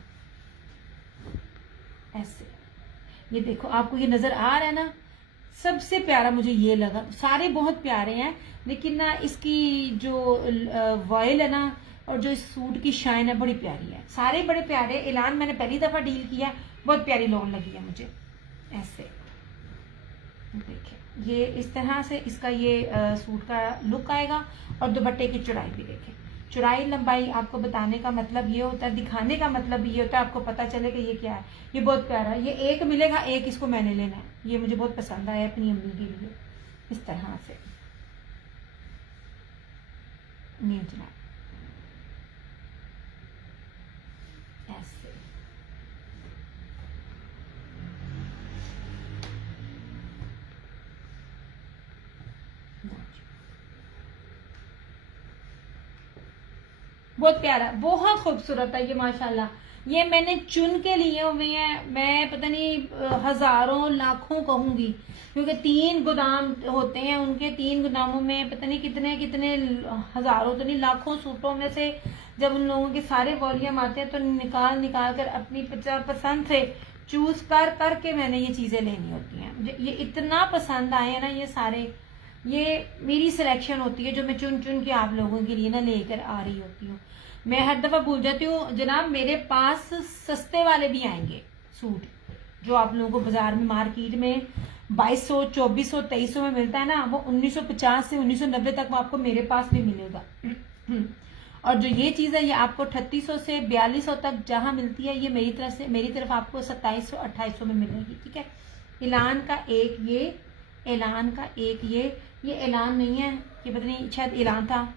ऐसे, ये देखो आपको ये नजर आ रहा है ना। सबसे प्यारा मुझे ये लगा, सारे बहुत प्यारे हैं लेकिन ना इसकी जो वॉयल है ना और जो इस सूट की शाइन है बड़ी प्यारी है। सारे बड़े प्यारे। इलान मैंने पहली दफा डील किया है, बहुत प्यारी लॉन लगी है मुझे। ऐसे देखिए, ये इस तरह से इसका ये सूट का लुक आएगा। और दुपट्टे की चौड़ाई भी देखें, चौड़ाई लंबाई आपको बताने का मतलब ये होता है, दिखाने का मतलब ये होता है, आपको पता चले कि ये क्या है। ये बहुत प्यारा है, ये एक मिलेगा, एक इसको मैंने लेना है, ये मुझे बहुत पसंद आया अपनी अम्मी के लिए। इस तरह से नीचे ऐसे, बहुत प्यारा, बहुत खूबसूरत है ये माशाल्लाह। ये मैंने चुन के लिए हुए हैं, मैं पता नहीं हजारों लाखों कहूंगी, क्योंकि 3 गोदाम होते हैं उनके, 3 गोदामों में पता नहीं कितने कितने हजारों तो नहीं लाखों सूटों में से जब उन लोगों के सारे वॉल्यूम आते हैं तो निकाल निकाल कर अपनी पसंद से चूज कर करके मैंने ये चीजें लेनी होती हैं। मुझे ये इतना पसंद आए हैं ना ये सारे, ये मेरी सिलेक्शन होती है जो मैं चुन चुन के आप लोगों के लिए ना लेकर आ रही होती हूँ। मैं हर दफा भूल जाती हूँ जनाब, मेरे पास सस्ते वाले भी आएंगे सूट, जो आप लोगों को बाजार में मार्केट में 2200, 2400, 2300 में मिलता है ना, वो 1950 से 1990 तक वो आपको मेरे पास भी मिलेगा। और जो ये चीज है ये आपको 3800 से 4200 तक जहां मिलती है, ये मेरी तरफ आपको 2700, 2800 में मिलेगी, ठीक है। इलान का एक ये, एलान का एक ये एलान नहीं है, ये पता नहीं शायद एलान था,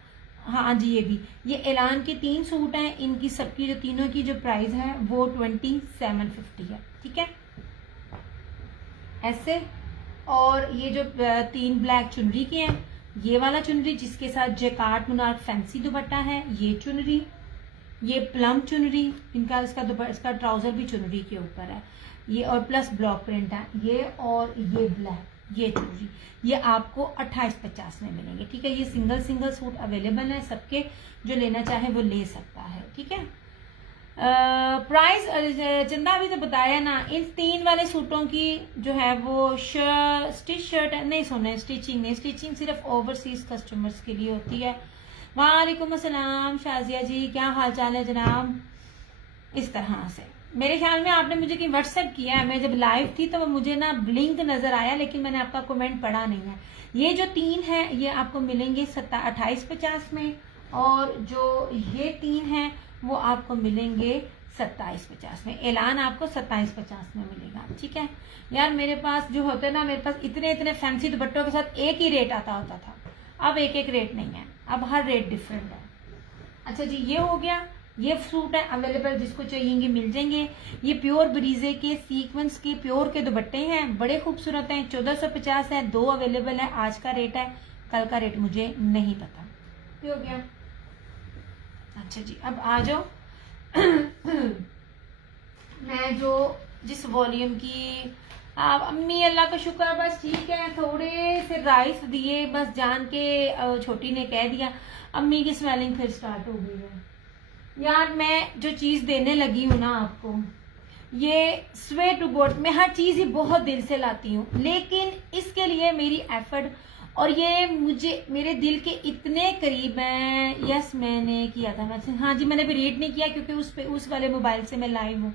हाँ जी ये भी। ये एलान के 3 सूट हैं, इनकी सबकी जो तीनों की जो प्राइस है वो 2750 है, ठीक है, ऐसे। और ये जो 3 ब्लैक चुनरी के हैं, ये वाला चुनरी जिसके साथ जैकार्ड मुनार फैंसी दुपट्टा है, ये चुनरी, ये प्लम चुनरी, इनका इसका ट्राउजर भी चुनरी के ऊपर है ये, और प्लस ब्लॉक प्रिंट है ये, और ये ब्लैक, ये चुनरी, ये आपको 2850 में मिलेंगे, ठीक है। ये सिंगल सिंगल सूट अवेलेबल है सबके, जो लेना चाहे वो ले सकता है, ठीक है। प्राइस चंदा अभी तो बताया ना, इन 3 वाले सूटों की जो है वो स्टिच शर्ट नहीं, सुने स्टिचिंग नहीं, स्टिचिंग सिर्फ ओवरसीज कस्टमर्स के लिए होती है। वालेकुम अस्सलाम शाजिया जी, क्या हाल चाल है जनाब। इस तरह से मेरे ख्याल में आपने मुझे कहीं व्हाट्सएप किया है, मैं जब लाइव थी तो मुझे ना ब्लिंक नजर आया, लेकिन मैंने आपका कमेंट पढ़ा नहीं है। ये जो 3 है ये आपको मिलेंगे 2850 में, और जो ये 3 है वो आपको मिलेंगे 2750 में। एलान आपको 2750 में मिलेगा, ठीक है। यार मेरे पास जो होते हैं ना, मेरे पास इतने इतने फैंसी दुपट्टों के साथ एक ही रेट आता होता था, अब एक एक रेट नहीं है, अब हर रेट डिफरेंट है। अच्छा जी, ये हो गया, ये सूट है अवेलेबल, जिसको चाहिएंगे मिल जाएंगे। ये प्योर ब्रीजे के सीक्वेंस के प्योर के दुपट्टे हैं, बड़े खूबसूरत हैं, 1450 है, 2 अवेलेबल है, आज का रेट है, कल का रेट मुझे नहीं पता। ये हो गया। अच्छा जी, अब आ जाओ मैं जो जिस वॉल्यूम की आप अम्मी अल्लाह का शुक्र, बस ठीक है। थोड़े से राइस दिए, बस जान के छोटी ने कह दिया अम्मी की स्वेलिंग फिर स्टार्ट हो गई है। यार मैं जो चीज देने लगी हूँ ना आपको, ये स्वे टू गॉड, मैं हर चीज ही बहुत दिल से लाती हूँ, लेकिन इसके लिए मेरी एफर्ट और ये मुझे मेरे दिल के इतने करीब है। यस मैंने किया था, मैं हाँ जी मैंने भी रीड नहीं किया क्योंकि उस वाले मोबाइल से मैं लाइव हूँ।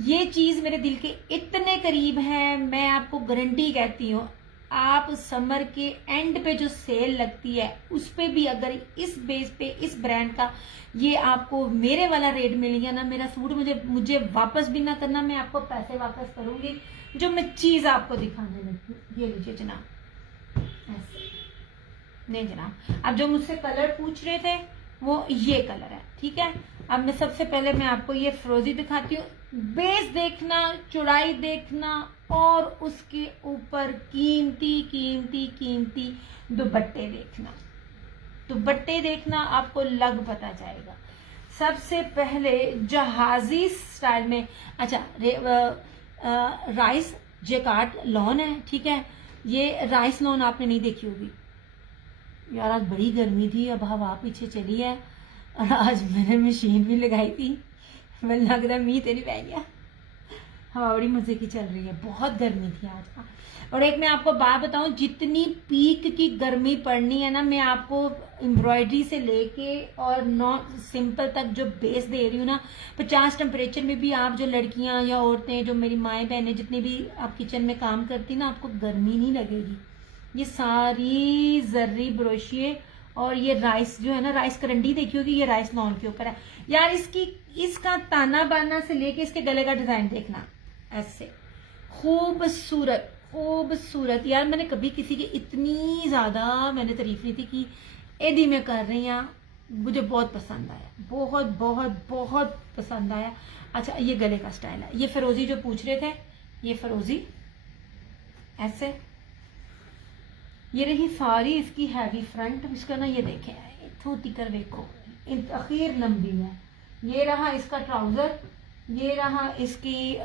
ये चीज मेरे दिल के इतने करीब है, मैं आपको गारंटी कहती हूँ। आप समर के एंड पे जो सेल लगती है उस पे भी अगर इस बेस पे इस ब्रांड का ये आपको मेरे वाला रेट मिल गया ना, मेरा सूट मुझे वापस भी ना करना, मैं आपको पैसे वापस करूंगी जो मैं चीज आपको दिखाने लगी। ये लीजिए जनाब, ऐसे नहीं जनाब। अब जो मुझसे कलर पूछ रहे थे वो ये कलर है, ठीक है। अब मैं सबसे पहले मैं आपको ये फिरोजी दिखाती हूँ। बेस देखना, चौड़ाई देखना और उसके ऊपर कीमती कीमती कीमती दुपट्टे देखना। दुपट्टे देखना आपको लग पता जाएगा। सबसे पहले जहाजी स्टाइल में, अच्छा राइस जेकार्ड लॉन है, ठीक है। ये राइस लॉन आपने नहीं देखी होगी यार, आज बड़ी गर्मी थी, अब हवा पीछे चली है और आज मैंने मशीन भी लगाई थी, मुझे लग रहा मीह तेरी पै गया। हवा बड़ी मजे की चल रही है, बहुत गर्मी थी आज। और एक मैं आपको बात बताऊं, जितनी पीक की गर्मी पड़नी है ना, मैं आपको एम्ब्रॉयडरी से लेके और नॉन सिंपल तक जो बेस दे रही हूँ ना, 50 टेम्परेचर में भी आप जो लड़कियां या औरतें, जो मेरी माएँ बहनें जितनी भी आप किचन में काम करती ना, आपको गर्मी नहीं लगेगी। ये सारी जर्री ब्रोशिये और ये राइस जो है ना, राइस करंडी देखी होगी, ये राइस लॉन के ऊपर है यार। इसका ताना बाना से लेके इसके गले का डिजाइन देखना, ऐसे खूबसूरत खूबसूरत। यार मैंने कभी किसी की इतनी ज्यादा मैंने तारीफ नहीं थी कि एदी में कर रही हैं, मुझे बहुत पसंद आया, बहुत बहुत बहुत पसंद आया। अच्छा ये गले का स्टाइल है, ये फिरोजी जो पूछ रहे थे, ये फिरोजी ऐसे, ये रही सारी इसकी हैवी फ्रंट। इसका ना ये देखें थोती कर देखो, अखीर लंबी है। ये रहा इसका ट्राउजर, ये रहा इसकी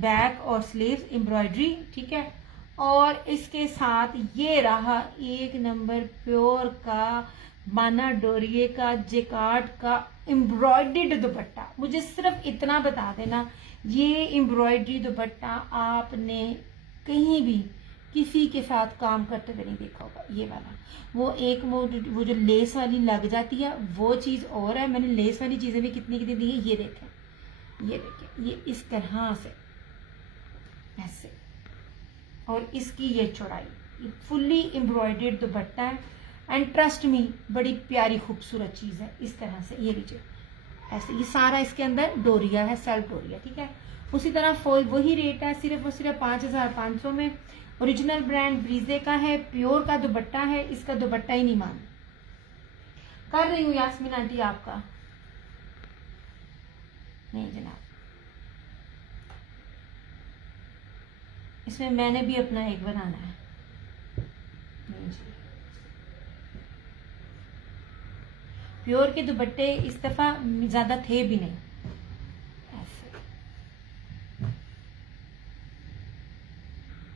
बैक और स्लीव्स एम्ब्रॉयडरी, ठीक है। और इसके साथ ये रहा एक नंबर प्योर का माना डोरिये का जेकार्ड का एम्ब्रॉयडर्ड दुपट्टा। मुझे सिर्फ इतना बता देना, ये एम्ब्रॉयडरी दुपट्टा आपने कहीं भी किसी के साथ काम करते हुए नहीं देखा होगा। ये वाला वो जो लेस वाली लग जाती है वो चीज और है। मैंने लेस वाली चीजें भी कितनी कितनी दी है, ये देखें, ये इस तरह से ऐसे, और इसकी ये चौड़ाई, फुल्ली एम्ब्रॉयडर्ड दुपट्टा है। एंड ट्रस्ट मी, बड़ी प्यारी खूबसूरत चीज है। इस तरह से ये लीजिए ऐसे, ये सारा इसके अंदर डोरिया है, सेल्फ डोरिया, ठीक है। उसी तरह वही रेट है, सिर्फ और सिर्फ 5500 में। ओरिजिनल ब्रांड ब्रीजे का है, प्योर का दुपट्टा है, इसका दुपट्टा ही नहीं मान कर रही हूँ यास्मीन आंटी आपका, नहीं जनाब, इसमें मैंने भी अपना एक बनाना है। नहीं जी, प्योर के दुपट्टे इस दफा ज्यादा थे भी नहीं।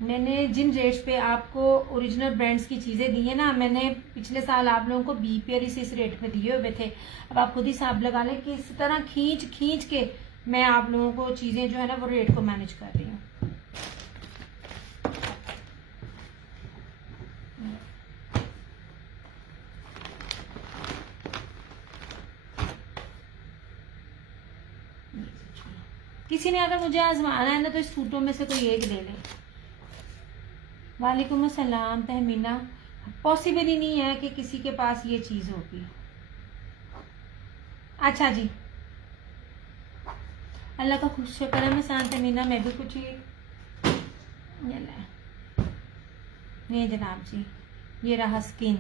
मैंने जिन रेट्स पे आपको ओरिजिनल ब्रांड्स की चीज़ें दी है ना, मैंने पिछले साल आप लोगों को बीपीआर इस रेट पे दिए हुए थे। अब आप खुद ही हिसाब लगा लें कि इस तरह खींच खींच के मैं आप लोगों को चीज़ें जो है ना वो रेट को मैनेज कर रही हूँ। किसी ने अगर मुझे आजमाना है ना तो इस सूटों में से कोई एक ले ले। वालेकुम अस्सलाम तहमीना, पॉसिबल ही नहीं है कि किसी के पास ये चीज होगी। अच्छा जी, अल्लाह का खुश शुक्र है। मैं शांत तहमीना, मैं भी कुछ नहीं जनाब जी। ये रहा स्किन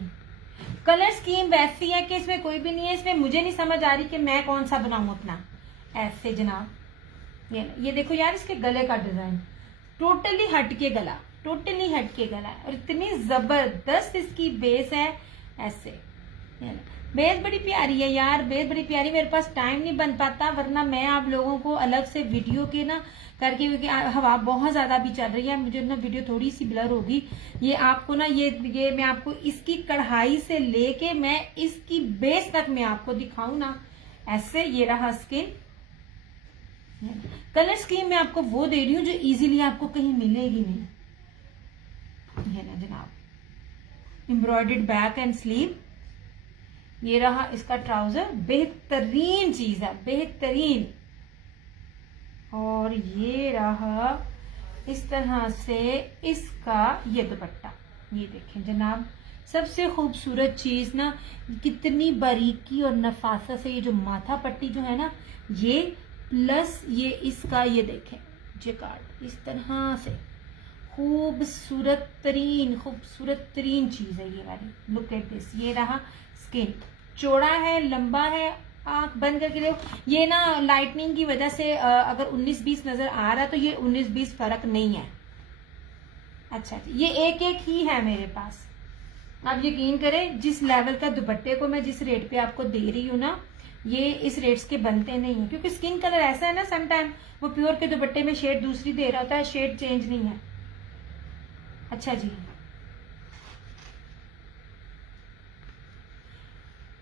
कलर स्कीम वैसी है कि इसमें कोई भी नहीं है। इसमें मुझे नहीं समझ आ रही कि मैं कौन सा बनाऊं अपना। ऐसे जनाब ये देखो यार, इसके गले का डिजाइन टोटली हटके गला, टोटली हटके गला, और इतनी जबरदस्त इसकी बेस है। ऐसे बेस बड़ी प्यारी है यार, बेस बड़ी प्यारी। मेरे पास टाइम नहीं बन पाता, वरना मैं आप लोगों को अलग से वीडियो के ना करके, क्योंकि हवा बहुत ज्यादा भी चल रही है, मुझे ना वीडियो थोड़ी सी ब्लर होगी। ये आपको ना ये मैं आपको इसकी कढ़ाई से लेके मैं इसकी बेस तक मैं आपको दिखाऊं ना, ऐसे। ये रहा स्किन। कलर स्कीम मैं आपको वो दे रही हूँ जो इजीली आपको कहीं मिलेगी नहीं। ये ना जनाब, एम्ब्रॉयडर्ड बैक एंड स्लीव। ये रहा इसका ट्राउजर, बेहतरीन चीज है, बेहतरीन। और ये रहा इस तरह से इसका ये दुपट्टा। ये देखें जनाब, सबसे खूबसूरत चीज ना, कितनी बारीकी और नफासत से ये जो माथा पट्टी जो है ना, ये प्लस ये इसका, ये देखें जेकार्ड, इस तरह से खूबसूरत तरीन चीज है ये वाली। Look at this. ये रहा स्किन, चौड़ा है, लंबा है, आंख बंद करके देखो। ये ना लाइटनिंग की वजह से अगर 19-20 नजर आ रहा है तो ये 19-20 फर्क नहीं है। अच्छा जी, ये एक एक ही है मेरे पास। आप यकीन करें, जिस लेवल का दुपट्टे को मैं जिस रेट पे आपको दे रही हूँ ना, ये इस रेट्स के बनते नहीं है, क्योंकि स्किन कलर ऐसा है ना, समटाइम वो प्योर के दुपट्टे में शेड दूसरी दे रहा होता है, शेड चेंज नहीं है। अच्छा जी,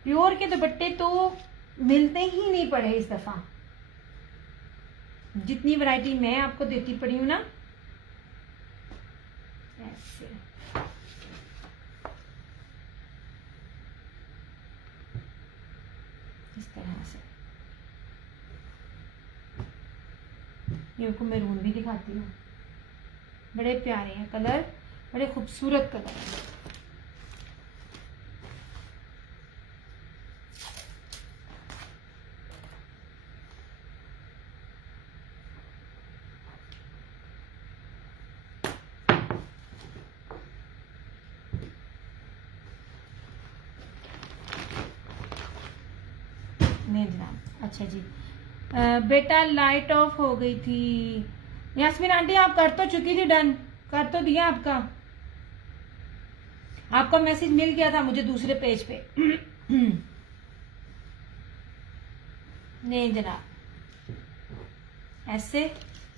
प्योर के दुपट्टे तो मिलते ही नहीं पड़े इस दफा, जितनी वैरायटी मैं आपको देती पड़ी हूं ना। ऐसे इस तरह से। ये को मैरून भी दिखाती हूँ, बड़े प्यारे हैं कलर, बड़े खूबसूरत कलर हैं। नहीं जनाब। अच्छा जी, बेटा लाइट ऑफ हो गई थी। यास्मीन आंटी आप कर तो चुकी थी, डन कर तो दिया आपका, आपका मैसेज मिल गया था मुझे दूसरे पेज पे। नहीं जनाब, ऐसे।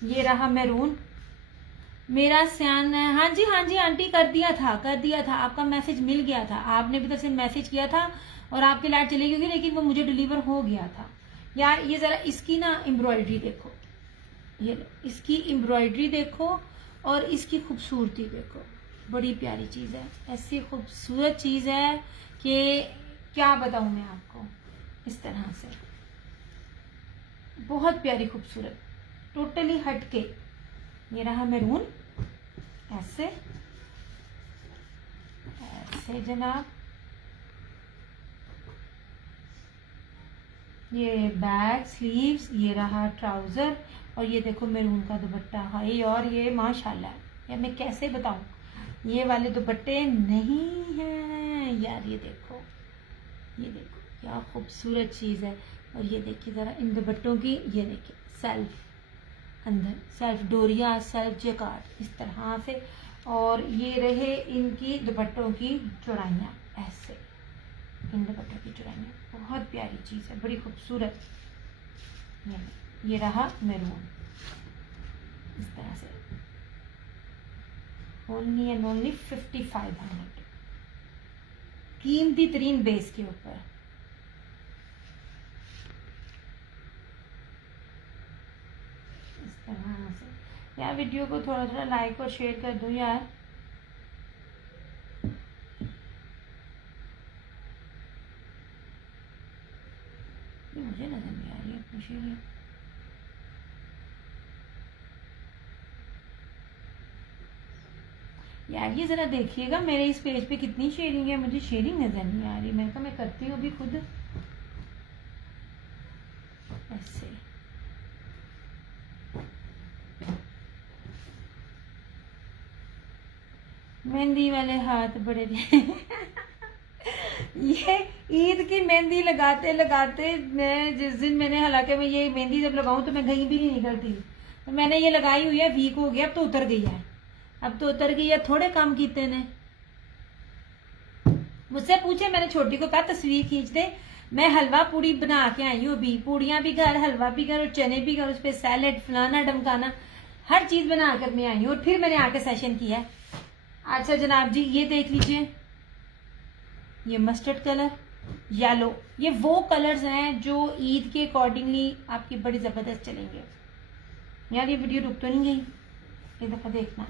ये रहा मैरून, मेरा सियान। हाँ जी आंटी, कर दिया था, आपका मैसेज मिल गया था, आपने भी तो सिर्फ मैसेज किया था और आपकी लाइट चली गई थी, लेकिन वो मुझे डिलीवर हो गया था। यार ये जरा इसकी ना एम्ब्रॉयडरी देखो, ये लो, इसकी एम्ब्रॉयडरी देखो और इसकी खूबसूरती देखो, बड़ी प्यारी चीज है, ऐसी खूबसूरत चीज है कि क्या बताऊं मैं आपको। इस तरह से बहुत प्यारी खूबसूरत, टोटली हटके। ये रहा मैरून, ऐसे ऐसे जनाब। ये बैक स्लीव्स, ये रहा ट्राउजर, और ये देखो मैरून का दुपट्टा। हाय, और ये माशाल्लाह, या मैं कैसे बताऊं, ये वाले दुपट्टे नहीं हैं यार। ये देखो क्या खूबसूरत चीज है। और ये देखिए जरा इन दुपट्टों की, ये देखिए सेल्फ अंदर, सेल्फ डोरिया, सेल्फ जेकार्ड, इस तरह से। और ये रहे इनकी दुपट्टों की चौड़ाइयाँ, ऐसे इन दुपट्टों की चौड़ाइयाँ, बहुत प्यारी चीज है, बड़ी खूबसूरत। ये रहा मैरून, इस तरह से। ओनली एंड ओनली 5500, कीमती तरीन बेस के ऊपर। इस तरह से यार, वीडियो को थोड़ा थोड़ा लाइक और शेयर कर दो यार। मुझे नजर नहीं आ रही अपनी शेयरिंग। यार ये जरा देखिएगा मेरे इस पेज पे कितनी शेयरिंग है, मुझे शेयरिंग नजर नहीं आ रही। मैं करती हूँ अभी खुद, ऐसे। मेहंदी वाले हाथ बड़े ये ईद की मेहंदी लगाते लगाते मैं, जिस दिन मैंने, हालांकि मैं ये मेहंदी जब लगाऊं तो मैं कहीं भी नहीं निकलती, तो मैंने ये लगाई हुई है, वीक हो गया, अब तो उतर गई है, थोड़े काम कीते ने। मुझसे पूछे, मैंने छोटी को कहा तस्वीर खींच दे। मैं हलवा पूड़ी बना के आई हूँ अभी, पूड़ियां भी घर, हलवा भी घर, और चने भी घर, उस पर सैलेड फलाना डमकाना हर चीज बना कर मैं आई हूँ, और फिर मैंने आके सेशन किया है। अच्छा जनाब जी, ये देख लीजिए, ये मस्टर्ड कलर, येलो, ये वो कलर्स हैं जो ईद के अकॉर्डिंगली आपकी बड़ी जबरदस्त चलेंगे। यार ये वीडियो रुक तो नहीं गई, एक दफा देखना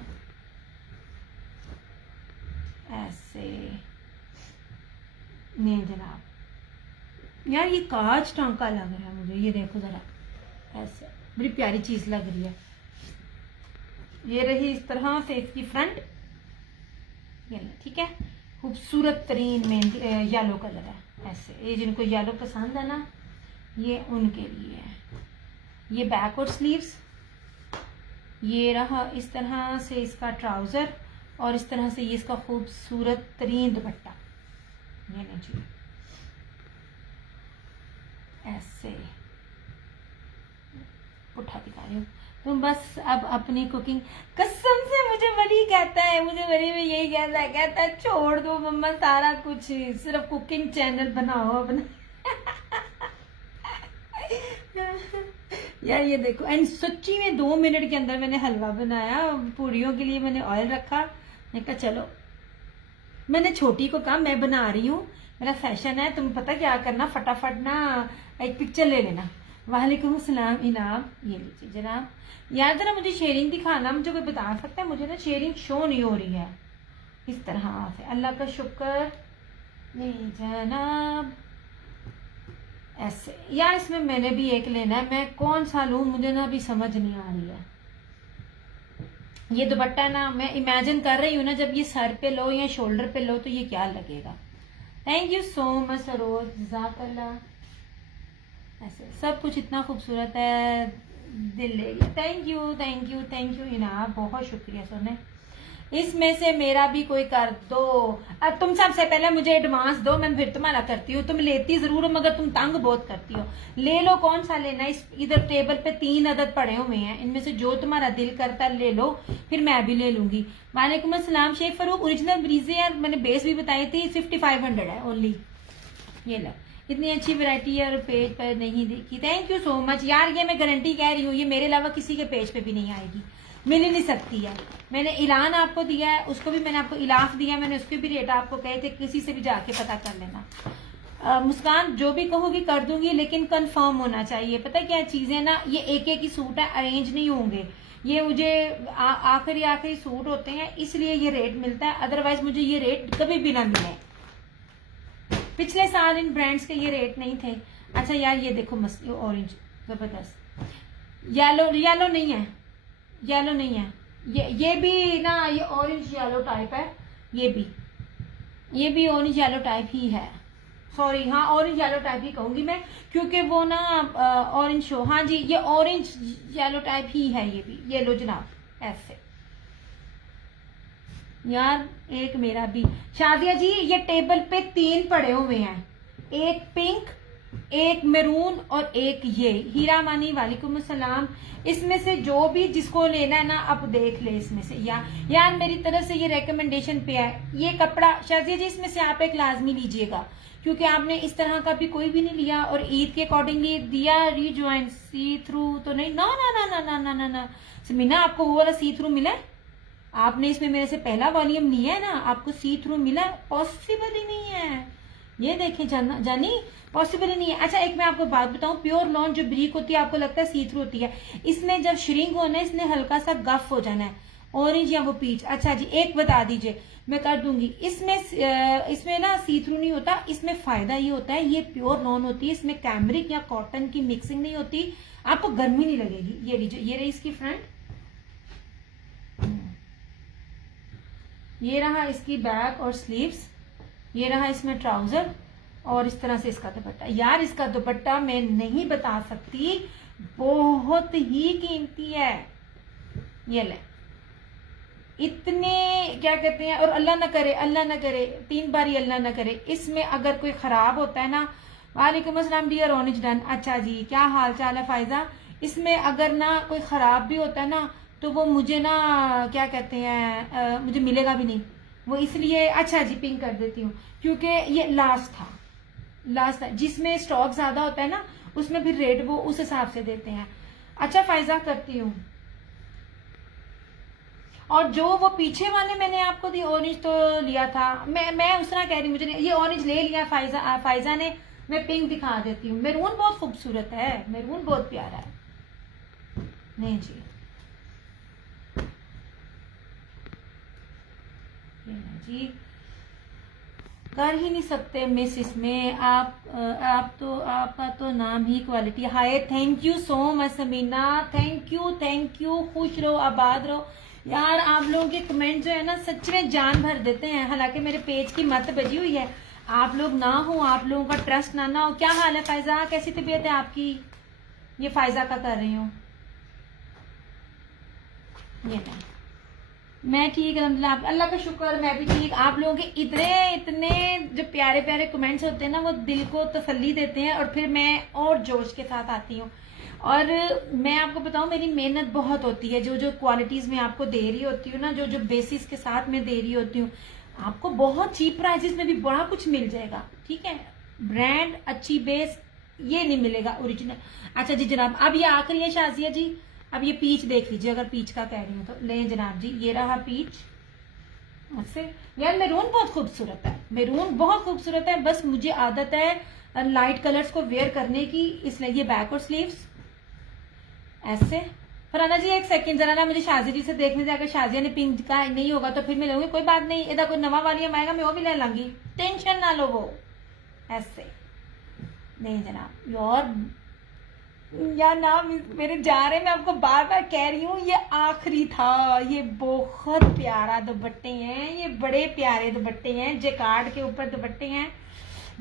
ऐसे। नहीं जनाब, यार ये कांच टांका लग रहा है मुझे, ये देखो जरा, ऐसे बड़ी प्यारी चीज लग रही है। ये रही इस तरह से इसकी फ्रंट, ये ठीक है, खूबसूरत तरीन में येलो कलर है ऐसे। ये जिनको येलो पसंद है ना, ये उनके लिए है। ये बैक और स्लीव्स, ये रहा इस तरह से इसका ट्राउजर, और इस तरह से ये इसका खूबसूरत तरीन दुपट्टा, ये लीजिए ऐसे उठा दिखा रही हूँ। तो बस अब अपनी कुकिंग, कसम से मुझे वली कहता है, मुझे वली में यही कहता है छोड़ दो मम्मा सारा कुछ, सिर्फ कुकिंग चैनल बनाओ अपना। यार ये देखो, एंड सच्ची में 2 मिनट के अंदर मैंने हलवा बनाया। पूड़ियों के लिए मैंने ऑयल रखा, मैंने कहा चलो, मैंने छोटी को कहा मैं बना रही हूँ, मेरा फैशन है, तुम पता क्या करना, फटाफट ना एक पिक्चर ले लेना। वालेकुम अस्सलाम इनाम, ये लीजिए जनाब। यार जरा मुझे शेयरिंग दिखाना, मुझे कोई बता सकता है, मुझे ना शेयरिंग शो नहीं हो रही है इस तरह से। अल्लाह का शुक्र। नहीं जनाब ऐसे। यार इसमें मैंने भी एक लेना है, मैं कौन सा लूं मुझे ना अभी समझ नहीं आ रही है। ये दुपट्टा ना मैं इमेजिन कर रही हूँ ना, जब ये सर पे लो या शोल्डर पे लो तो ये क्या लगेगा। Thank you so much Saroj, जज़ाकल्लाह। ऐसे सब कुछ इतना खूबसूरत है, दिल ले गया। Thank you thank you thank you इना, बहुत शुक्रिया सोने। इसमें से मेरा भी कोई कर दो। अब तुम सबसे पहले मुझे एडवांस दो, मैं फिर तुम्हारा करती हूँ। तुम लेती जरूर हो मगर तुम तंग बहुत करती हो। ले लो, कौन सा लेना है। इधर टेबल पे 3 अदद पड़े हुए हैं, इनमें से जो तुम्हारा दिल करता है ले लो, फिर मैं भी ले लूंगी। वालेकुम अस्सलाम शेख फरूक। ओरिजिनल ब्रीजे यार मैंने बेस भी बताई थी, 5500 है ओनली। ये लो, इतनी अच्छी वैरायटी है और पेज पर नहीं देखी। थैंक यू सो मच यार, ये मैं गारंटी कह रही हूँ, ये मेरे अलावा किसी के पेज पे भी नहीं आएगी, मिल ही नहीं सकती है। मैंने ऐलान आपको दिया है, उसको भी मैंने आपको इलाफ दिया है, मैंने उसके भी रेट आपको कहे थे, किसी से भी जाके पता कर लेना। मुस्कान जो भी कहोगी कर दूंगी, लेकिन कंफर्म होना चाहिए। पता क्या चीजें ना, ये एक ही सूट है, अरेंज नहीं होंगे ये, मुझे आखिरी सूट होते हैं इसलिए ये रेट मिलता है, अदरवाइज मुझे ये रेट कभी भी ना मिले। पिछले साल इन ब्रांड्स के ये रेट नहीं थे। अच्छा यार ये देखो मस्त ऑरेंज जबरदस्त, येलो नहीं है, येलो नहीं है, ये भी ना, ये ऑरेंज येलो टाइप है, ये भी ऑरेंज येलो टाइप ही है। सॉरी हाँ, ऑरेंज येलो टाइप ही कहूंगी मैं, क्योंकि वो ना ऑरेंज शो, हाँ जी ये ऑरेंज येलो टाइप ही है। ये भी ये लो जनाब ऐसे। यार एक मेरा भी शादिया जी, ये टेबल पे 3 पड़े हुए हैं, एक पिंक, एक मैरून और एक ये हीरा मानी। वालेकुम अस्सलाम। इसमें से जो भी जिसको लेना है ना, आप देख ले इसमें से। यार मेरी तरफ से ये रेकमेंडेशन पे है ये कपड़ा। शादिया जी इसमें से आप एक लाजमी लीजिएगा, क्योंकि आपने इस तरह का भी कोई भी नहीं लिया और ईद के अकॉर्डिंगली दिया। रीजॉइन सी थ्रू तो नहीं, ना ना ना ना ना ना ना ना समीना, आपको वो वाला सी थ्रू मिला है? आपने इसमें मेरे से पहला वॉल्यूम लिया है ना, आपको सी थ्रू मिला? पॉसिबल ही नहीं है। ये देखें जानी, पॉसिबल ही नहीं है। अच्छा एक मैं आपको बात बताऊं, प्योर लॉन जो ब्रीक होती है आपको लगता है सी थ्रू होती है, इसमें जब श्रिंक होना है इसने हल्का सा गफ हो जाना है, ऑरेंज या वो पीच। अच्छा जी एक बता दीजिए, मैं कर दूंगी। इसमें ना सी थ्रू नहीं होता, इसमें फायदा ये होता है ये प्योर लॉन होती है, इसमें कैमरिक या कॉटन की मिक्सिंग नहीं होती, आपको गर्मी नहीं लगेगी। ये लीजिए, ये रही इसकी फ्रंट, ये रहा इसकी बैक और स्लीव्स, ये रहा इसमें ट्राउजर और इस तरह से इसका दुपट्टा। यार इसका दुपट्टा मैं नहीं बता सकती, बहुत ही कीमती है। ये ले, इतने क्या कहते हैं, और अल्लाह ना करे 3 बारी अल्लाह ना करे, इसमें अगर कोई खराब होता है ना। वालेकुम अस्सलाम डियर ऑनिज डन। अच्छा जी क्या हाल चाल है फायजा। इसमें अगर ना कोई खराब भी होता है ना, तो वो मुझे ना क्या कहते हैं मुझे मिलेगा भी नहीं, वो इसलिए अच्छा जी पिंक कर देती हूँ, क्योंकि ये लास्ट था जिसमें स्टॉक ज्यादा होता है ना, उसमें फिर रेट वो उस हिसाब से देते हैं। अच्छा फायजा करती हूँ। और जो वो पीछे वाले मैंने आपको दी ऑरेंज तो लिया था, मैं उस तरह कह रही, मुझे ये ऑरेंज ले लिया फायजा ने। मैं पिंक दिखा देती हूँ। मैरून बहुत खूबसूरत है, मैरून बहुत प्यारा है। नहीं जी, ये नहीं जी, कर ही नहीं सकते मिस इसमें। आप तो आपका तो नाम ही quality. Hi, thank you so much Samina, thank you. खुश रहो, आबाद रहो यार। आप लोगों के कमेंट जो है ना सच में जान भर देते हैं। हालांकि मेरे पेज की मत बजी हुई है, आप लोग ना हो, आप लोगों का ट्रस्ट ना हो। क्या हाल है फायजा, कैसी तबीयत है आपकी? ये फायजा का कर रही हूँ। ये नहीं, मैं ठीक अलहमदुलिल्लाह, अल्लाह का शुक्र, मैं भी ठीक। आप लोगों के इतने जो प्यारे प्यारे कमेंट्स होते हैं ना, वो दिल को तसल्ली देते हैं, और फिर मैं और जोश के साथ आती हूँ। और मैं आपको बताऊं, मेरी मेहनत बहुत होती है। जो क्वालिटीज मैं आपको दे रही होती हूँ ना, जो बेसिस के साथ मैं दे रही होती हूँ, आपको बहुत चीप प्राइजेस में भी बड़ा कुछ मिल जाएगा। ठीक है, ब्रांड अच्छी बेस ये नहीं मिलेगा ओरिजिनल। अच्छा जी जनाब, अब ये आखिरी है शाजिया जी। अब ये पीच देख लीजिए, अगर पीच का कह रही हूँ तो ले जनाब जी, ये रहा पीच। ऐसे यार मैरून बहुत खूबसूरत है, मैरून बहुत खूबसूरत है। बस मुझे आदत है लाइट कलर्स को वेयर करने की, इसलिए ये बैक और स्लीव्स ऐसे। फराना जी एक सेकंड जरा ना, मुझे शाजिया जी से देखने से, अगर शाजिया ने पिंक का नहीं होगा तो फिर मैं लूंगी। कोई बात नहीं, इधर कोई नवा वाली आएगा मैं वो भी ले लांगी, टेंशन ना लो। वो ऐसे नहीं जनाब यार ना मेरे जा रहे, मैं आपको बार बार कह रही हूँ, ये आखिरी था। ये बहुत प्यारा दुपट्टे हैं, ये बड़े प्यारे दुपट्टे हैं, जेकार्ड के ऊपर दुपट्टे हैं।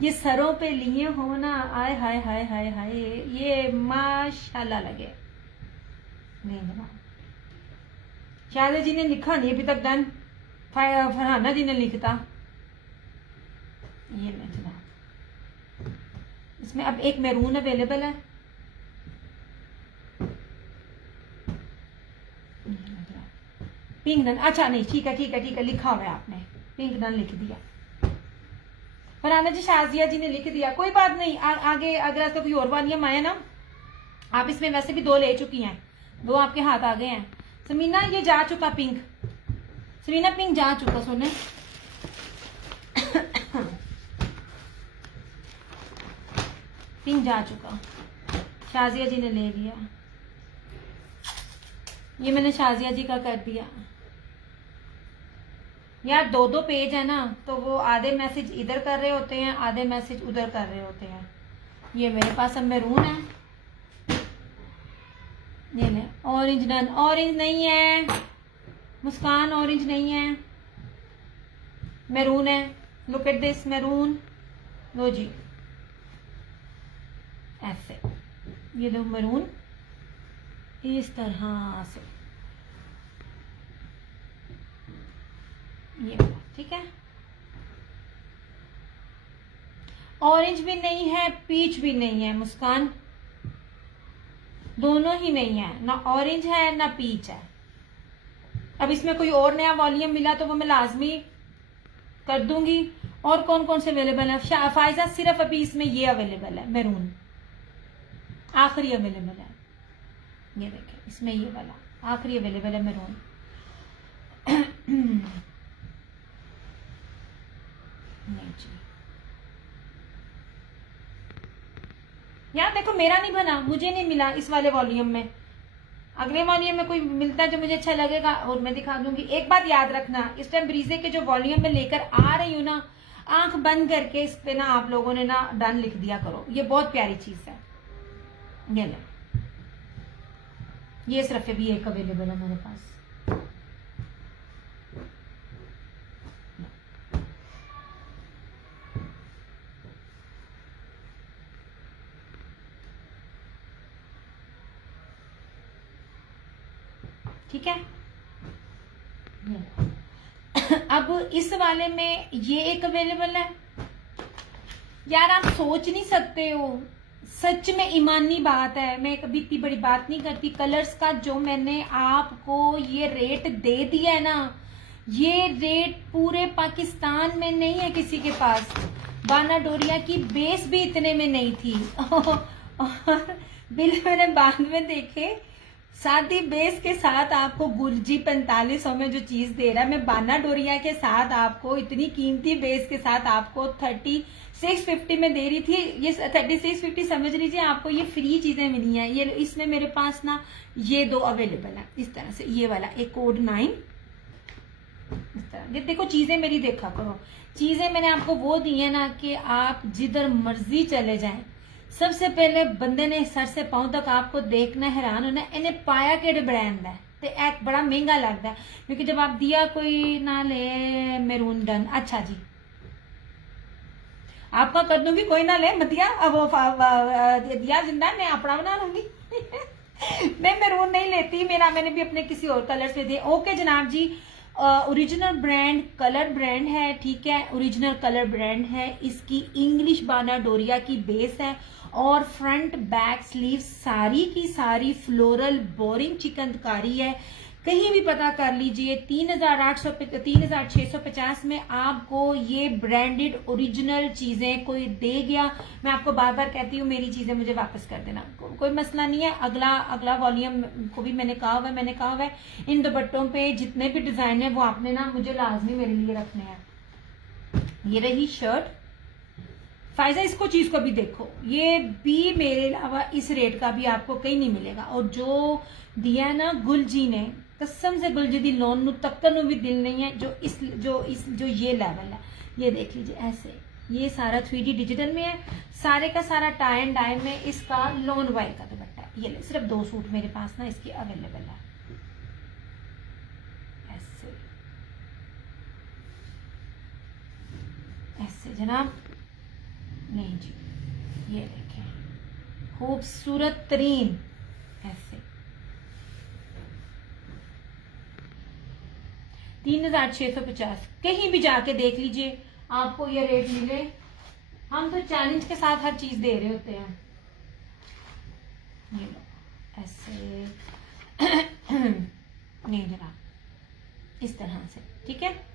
ये सरों पे लिए हो ना, आय हाय हाय हाय हाय, ये माशाल्लाह लगे। नहीं जनाब, शाहिदा जी ने लिखा नहीं अभी तक डन, फरहाना जी ने लिखता। ये नहीं जनाब, इसमें अब एक मैरून अवेलेबल है। पिंक डन, अच्छा नहीं ठीक है, लिखा हुआ है आपने, पिंक डन लिख दिया। फरहाना जी शाजिया जी ने लिख दिया, कोई बात नहीं। आगे अगर तो कोई और वालियां आए ना, आप इसमें वैसे भी 2 ले चुकी हैं, 2 आपके हाथ आ गए हैं। समीना ये जा चुका पिंक, समीना पिंक जा चुका सोने। पिंक जा चुका, शाजिया जी ने ले लिया। ये मैंने शाजिया जी का कर दिया। यार 2 पेज है ना, तो वो आधे मैसेज इधर कर रहे होते हैं, आधे मैसेज उधर कर रहे होते हैं। ये मेरे पास अब मैरून है। ये ले ऑरेंज डन, ऑरेंज नहीं है मुस्कान, ऑरेंज नहीं है, मैरून है। लुक एट दिस मैरून, लो जी ऐसे, ये लो मैरून इस तरह से, ये ठीक है। ऑरेंज भी नहीं है, पीच भी नहीं है मुस्कान, दोनों ही नहीं है, ना ऑरेंज है ना पीच है। अब इसमें कोई और नया वॉल्यूम मिला तो वो मैं लाजमी कर दूंगी। और कौन कौन से अवेलेबल है फायजा? सिर्फ अभी इसमें ये अवेलेबल है, मैरून आखिरी अवेलेबल है। ये देखें, इसमें ये वाला आखिरी अवेलेबल है मैरून। नहीं जी यार देखो, मेरा नहीं बना, मुझे नहीं मिला इस वाले वॉल्यूम में। अगले वॉल्यूम में कोई मिलता है जो मुझे अच्छा लगेगा और मैं दिखा दूंगी। एक बात याद रखना, इस टाइम ब्रीजे के जो वॉल्यूम में लेकर आ रही हूँ ना, आंख बंद करके इस पे ना आप लोगों ने ना डन लिख दिया करो। ये बहुत प्यारी चीज है। ये ले, ये सिर्फ भी एक अवेलेबल है मेरे पास। ठीक है, अब इस वाले में ये एक अवेलेबल है। यार आप सोच नहीं सकते हो, सच में ईमानी बात है, मैं कभी इतनी बड़ी बात नहीं करती। कलर्स का जो मैंने आपको ये रेट दे दिया है ना, ये रेट पूरे पाकिस्तान में नहीं है किसी के पास। बाना डोरिया की बेस भी इतने में नहीं थी और बिल मैंने बाद में देखे, शादी बेस के साथ आपको गुरजी 4500 में जो चीज दे रहा है, मैं बाना डोरिया के साथ आपको इतनी कीमती बेस के साथ आपको 3650 में दे रही थी। ये 3650 समझ लीजिए आपको ये फ्री चीजें मिली हैं। ये इसमें मेरे पास ना ये दो अवेलेबल है इस तरह से, ये वाला एक कोड 9 इस तरह। ये देखो चीजें मेरी देखा करो, चीजें मैंने आपको वो दी है ना कि आप जिधर मर्जी चले जाएं, सबसे पहले बंदे ने सर से पांव तक आपको देखना हैरान होना इन्हें पाया केड़े ब्रांड है ते एक बड़ा महंगा लगता है, क्योंकि जब आप दिया कोई ना ले मेरून डन, अच्छा जी आपका कर दूंगी, कोई ना ले मतिया, अब वो दिया जिंदा मैं अपना बना लूंगी मैं मेरून नहीं लेती, मेरा मैंने भी अपने किसी और कलर्स में दिए। ओके जनाब जी, ओरिजिनल ब्रांड कलर ब्रांड है, ठीक है, ओरिजिनल कलर ब्रांड है। इसकी इंग्लिश बाना डोरिया की बेस है और फ्रंट बैक स्लीव सारी की सारी फ्लोरल बोरिंग चिकनकारी है। कहीं भी पता कर लीजिए 3650 में आपको ये ब्रांडेड ओरिजिनल चीजें कोई दे गया। मैं आपको बार बार कहती हूँ मेरी चीजें मुझे वापस कर देना, कोई मसला नहीं है। अगला वॉल्यूम को भी मैंने कहा हुआ है इन दुपट्टों पे जितने भी डिजाइन है वो आपने ना मुझे लाजमी मेरे लिए रखने हैं। ये रही शर्ट, फायजा इसको चीज को भी देखो, ये भी मेरे अलावा इस रेट का भी आपको कहीं नहीं मिलेगा। और जो दिया ना गुलजी ने, कसम से गुलजी दी लोन नु तक्कन भी दिल नहीं है जो ये लेवल है। ये देख लीजिए ऐसे, ये सारा 3D डिजिटल में है, सारे का सारा टाई एंड डाई में इसका लोन वाइल का दुपट्टा है। ये ले, सिर्फ 2 सूट मेरे पास ना इसके अवेलेबल है ऐसे ऐसे जनाब। नहीं जी, ये देखें खूबसूरत तरीन ऐसे 3650, कहीं भी जाके देख लीजिए आपको ये रेट मिले। हम तो चैलेंज के साथ हर चीज दे रहे होते हैं। ये लो ऐसे नहीं जनाब, इस तरह से, ठीक है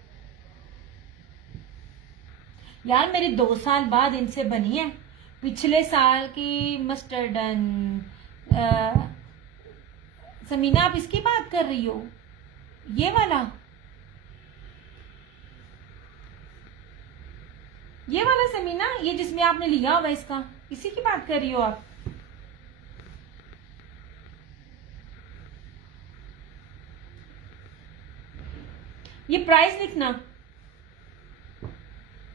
यार। मेरी 2 साल बाद इनसे बनी है, पिछले साल की मस्टर्डन। समीना आप इसकी बात कर रही हो, ये वाला समीना, ये जिसमें आपने लिया हुआ इसका, इसी की बात कर रही हो आप? ये प्राइस लिखना।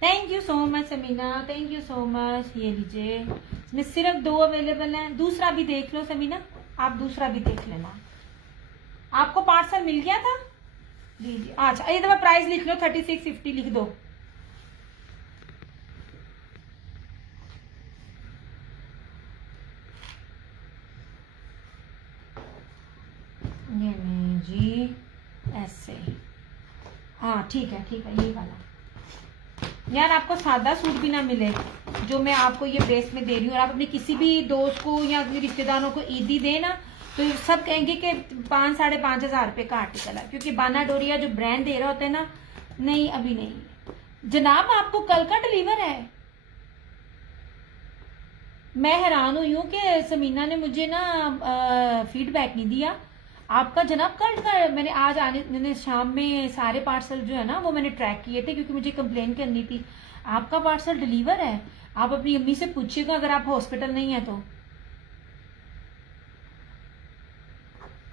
Thank you so much Samina, thank you so much. ये लीजिए, इसमें सिर्फ 2 अवेलेबल हैं, दूसरा भी देख लो समीना, आप दूसरा भी देख लेना। आपको पार्सल मिल गया था? लीजिए, अच्छा ये दफा प्राइस लिख लो, 3650 लिख दो। ये नहीं जी, ऐसे, हाँ ठीक है ये वाला। यार आपको सादा सूट भी ना मिले जो मैं आपको ये बेस में दे रही हूँ, और आप अपने किसी भी दोस्त को या अपने रिश्तेदारों को ईदी दे ना, तो सब कहेंगे कि 5-5.5 हजार रुपये का आर्टिकल है, क्योंकि बाना डोरिया जो ब्रांड दे रहा होता है ना। नहीं अभी नहीं जनाब, आपको कल का डिलीवर है। मैं हैरान हुई हूँ कि समीना ने मुझे ना फीडबैक नहीं दिया आपका जनाब। कल का मैंने आज मैंने शाम में सारे पार्सल जो है ना वो मैंने ट्रैक किए थे, क्योंकि मुझे कंप्लेन करनी थी। आपका पार्सल डिलीवर है, आप अपनी अम्मी से पूछिएगा अगर आप हॉस्पिटल नहीं है तो।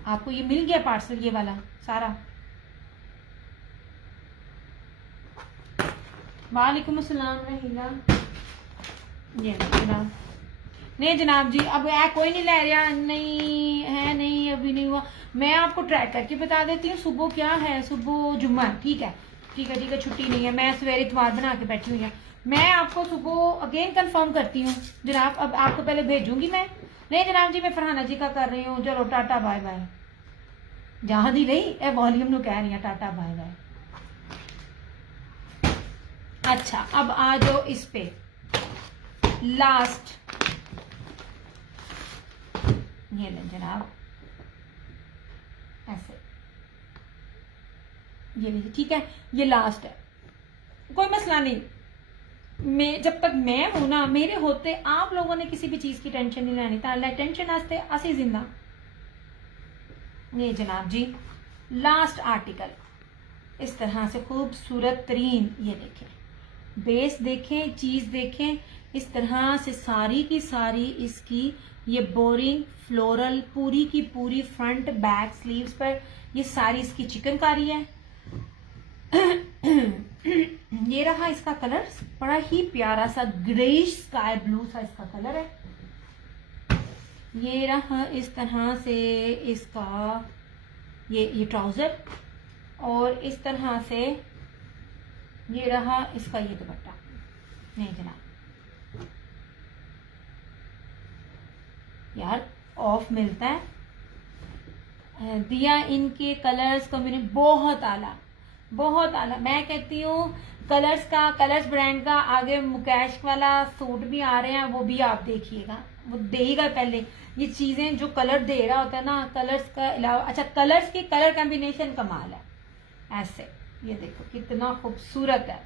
आपको ये मिल गया पार्सल, ये वाला सारा। वालेकुम अस्सलाम रहीला। ये जनाब, नहीं जनाब जी, अब कोई नहीं ले रहा, नहीं है, नहीं अभी नहीं हुआ। मैं आपको ट्रैक करके बता देती हूँ। सुबह क्या है, सुबह जुम्मा, ठीक है, छुट्टी नहीं है, मैं सवेरे इतवार बना के बैठी हुई हूँ। मैं आपको सुबह अगेन कंफर्म करती हूँ जनाब। अब आपको पहले भेजूंगी मैं। नहीं जनाब जी, मैं फरहाना जी का कर रही हूँ। चलो टाटा बाय बाय। जहां दी रही ए वॉल्यूम नु कह रही है टाटा बाय बाय। अच्छा अब आ जाओ इस पे, लास्ट ये लें जनाब, ऐसे ये लीजिए, ठीक है, ये लास्ट है, कोई मसला नहीं। मैं जब तक मैं हूं ना, मेरे होते आप लोगों ने किसी भी चीज की टेंशन नहीं लेनी था। टेंशन आस्ते असी जिंदा। ये जनाब जी लास्ट आर्टिकल, इस तरह से खूबसूरत तरीन, ये देखें, बेस देखें, चीज देखें, इस तरह से सारी की सारी इसकी ये बोरिंग फ्लोरल पूरी की पूरी फ्रंट बैक स्लीव्स पर ये सारी इसकी चिकनकारी है। ये रहा इसका कलर, बड़ा ही प्यारा सा ग्रेइश स्काई ब्लू सा इसका कलर है। ये रहा इस तरह से इसका ये ट्राउजर, और इस तरह से ये रहा इसका ये दुपट्टा। नहीं जनाब यार ऑफ मिलता है, दिया इनके कलर्स कम्युनिटी बहुत आला, बहुत आला। मैं कहती हूँ कलर्स ब्रांड का आगे मुकेश वाला सूट भी आ रहे हैं, वो भी आप देखिएगा, वो देगा पहले। ये चीजें जो कलर दे रहा होता है ना, कलर्स का अलावा, अच्छा कलर्स की कलर कॉम्बिनेशन कमाल है। ऐसे ये देखो कितना खूबसूरत है।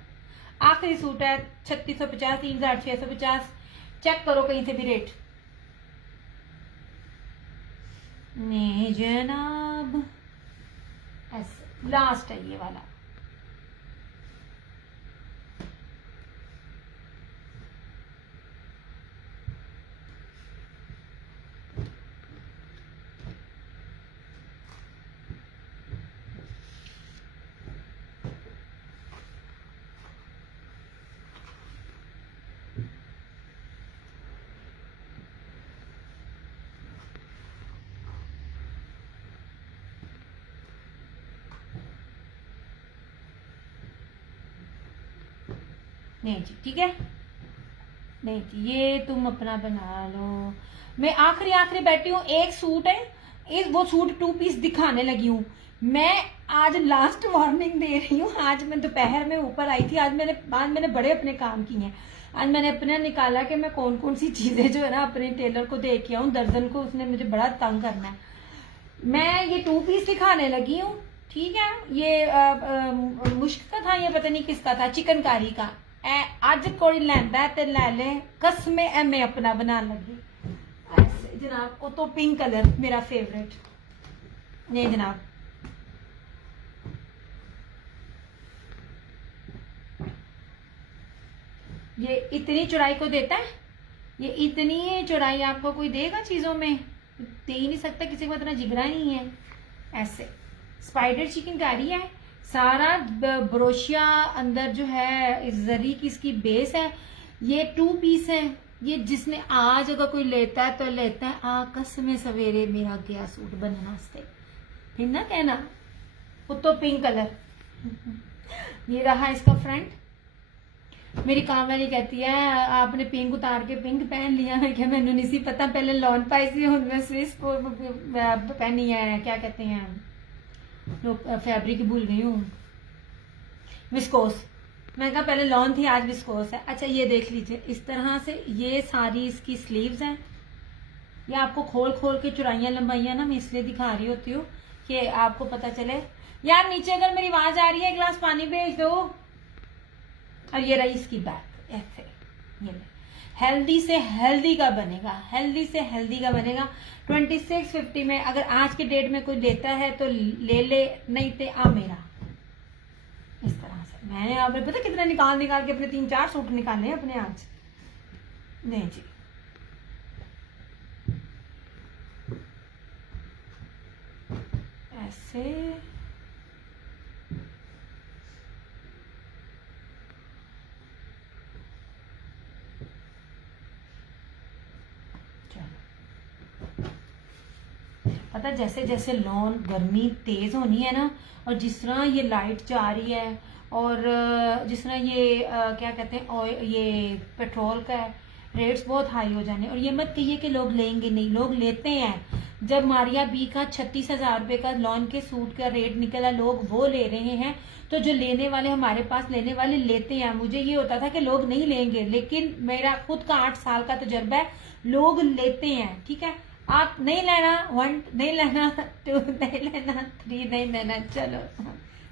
आखिरी सूट है 3650, 3650, चेक करो कहीं से भी रेट। नहीं जनाब ऐसे लास्ट है ये वाला। नहीं जी ठीक है, नहीं जी ये तुम अपना बना लो। मैं आखिरी बैठी हूँ, एक सूट है, वो सूट 2 पीस दिखाने लगी हूँ। मैं आज लास्ट वार्निंग दे रही हूँ। आज मैं दोपहर में ऊपर आई थी, आज मैंने बड़े अपने काम किए हैं। आज मैंने अपना निकाला कि मैं कौन कौन सी चीजें जो है ना अपने टेलर को दे के आऊँ, दर्जन को उसने मुझे बड़ा तंग करना है। मैं ये 2 पीस दिखाने लगी हूँ, ठीक है। ये मुश्क का था, ये पता नहीं किसका था, चिकनकारी का। अज कोई लैंदा ते लै ले, कसमें ऐ मैं अपना बना लगी। ऐसे जनाब, वो तो पिंक कलर मेरा फेवरेट। नहीं जनाब ये इतनी चौड़ाई को देता है, ये इतनी चौड़ाई आपको कोई देगा चीजों में? दे ही नहीं सकता, किसी को इतना जिगरा नहीं है। ऐसे स्पाइडर चिकनकारी है, सारा ब्रोशिया अंदर जो है इस जरी की इसकी बेस है। ये 2 पीस है। ये जिसने आज अगर कोई लेता है तो लेता है आकस में सवेरे मेरा गया सूट बनना से, फिर ना कहना वो तो पिंक कलर। ये रहा इसका फ्रंट। मेरी काम वाली कहती है आपने पिंक उतार के पिंक पहन लिया है क्या? मैंने नहीं सी पता, पहले लॉन पाई सी, हूं मैं स्विस पहनी है, क्या कहते हैं लोग, फैब्रिक भूल गई हूँ, विस्कोस। मैं कहा पहले लॉन थी, आज विस्कोस है। अच्छा ये देख लीजिए, इस तरह से ये सारी इसकी स्लीव्स हैं। ये आपको खोल खोल के चौड़ाइयाँ लंबाइयाँ ना मैं इसलिए दिखा रही होती हूँ कि आपको पता चले। यार नीचे अगर मेरी आवाज आ रही है, एक गिलास पानी भेज दो। और ये रही इसकी बैक, ऐसे ये हेल्दी से हेल्दी का बनेगा, हेल्दी से हेल्दी का बनेगा। 2650 में अगर आज के डेट में कोई लेता है तो ले, नहीं तो आ मेरा। इस तरह से मैंने आपने पता कितना निकाल के अपने 3-4 सूट निकाले अपने आज। नहीं जी ऐसे पता जैसे जैसे लॉन गर्मी तेज होनी है ना, और जिस तरह ये लाइट जा रही है, और जिस तरह ये क्या कहते हैं ऑयल, ये पेट्रोल का रेट्स बहुत हाई हो जाने। और ये मत कहिए कि लोग लेंगे नहीं, लोग लेते हैं। जब मारिया बी का 36,000 रुपये का लॉन के सूट का रेट निकला, लोग वो ले रहे हैं। तो जो लेने वाले, हमारे पास लेने वाले लेते हैं। मुझे ये होता था कि लोग नहीं लेंगे, लेकिन मेरा खुद का 8 साल का तजर्बा है, लोग लेते हैं। ठीक है, आप नहीं लेना 1 नहीं लेना 2 नहीं लेना 3 नहीं लेना, चलो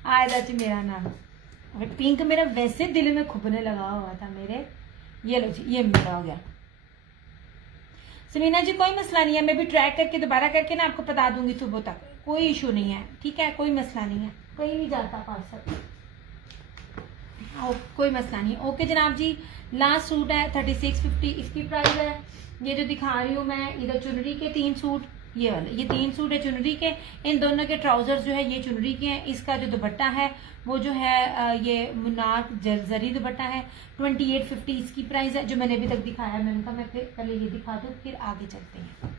आयदा जी मेरा नाम। अरे पिंक मेरा वैसे दिल में खुबने लगा हुआ था मेरे। ये लो जी, ये मेरा हो गया। समीना जी कोई मसला नहीं है, मैं भी ट्राई करके दोबारा करके ना आपको बता दूंगी सुबह तक, कोई इशू नहीं है, ठीक है, कोई मसला नहीं है, कहीं नहीं जाता पार्सल, कोई मसला नहीं। ओके जनाब जी, लास्ट सूट है 3650, इसकी प्राइस है। ये जो दिखा रही हूँ मैं, इधर चुनरी के 3 सूट, ये वाले, ये 3 सूट है चुनरी के। इन दोनों के ट्राउजर्स जो है ये चुनरी के हैं। इसका जो दुपट्टा है वो जो है ये मुनार जरी दुपट्टा है। 2850 इसकी प्राइस है, जो मैंने अभी तक दिखाया। मैंने कहा मैं फिर पहले ये दिखा दूँ फिर आगे चलते हैं।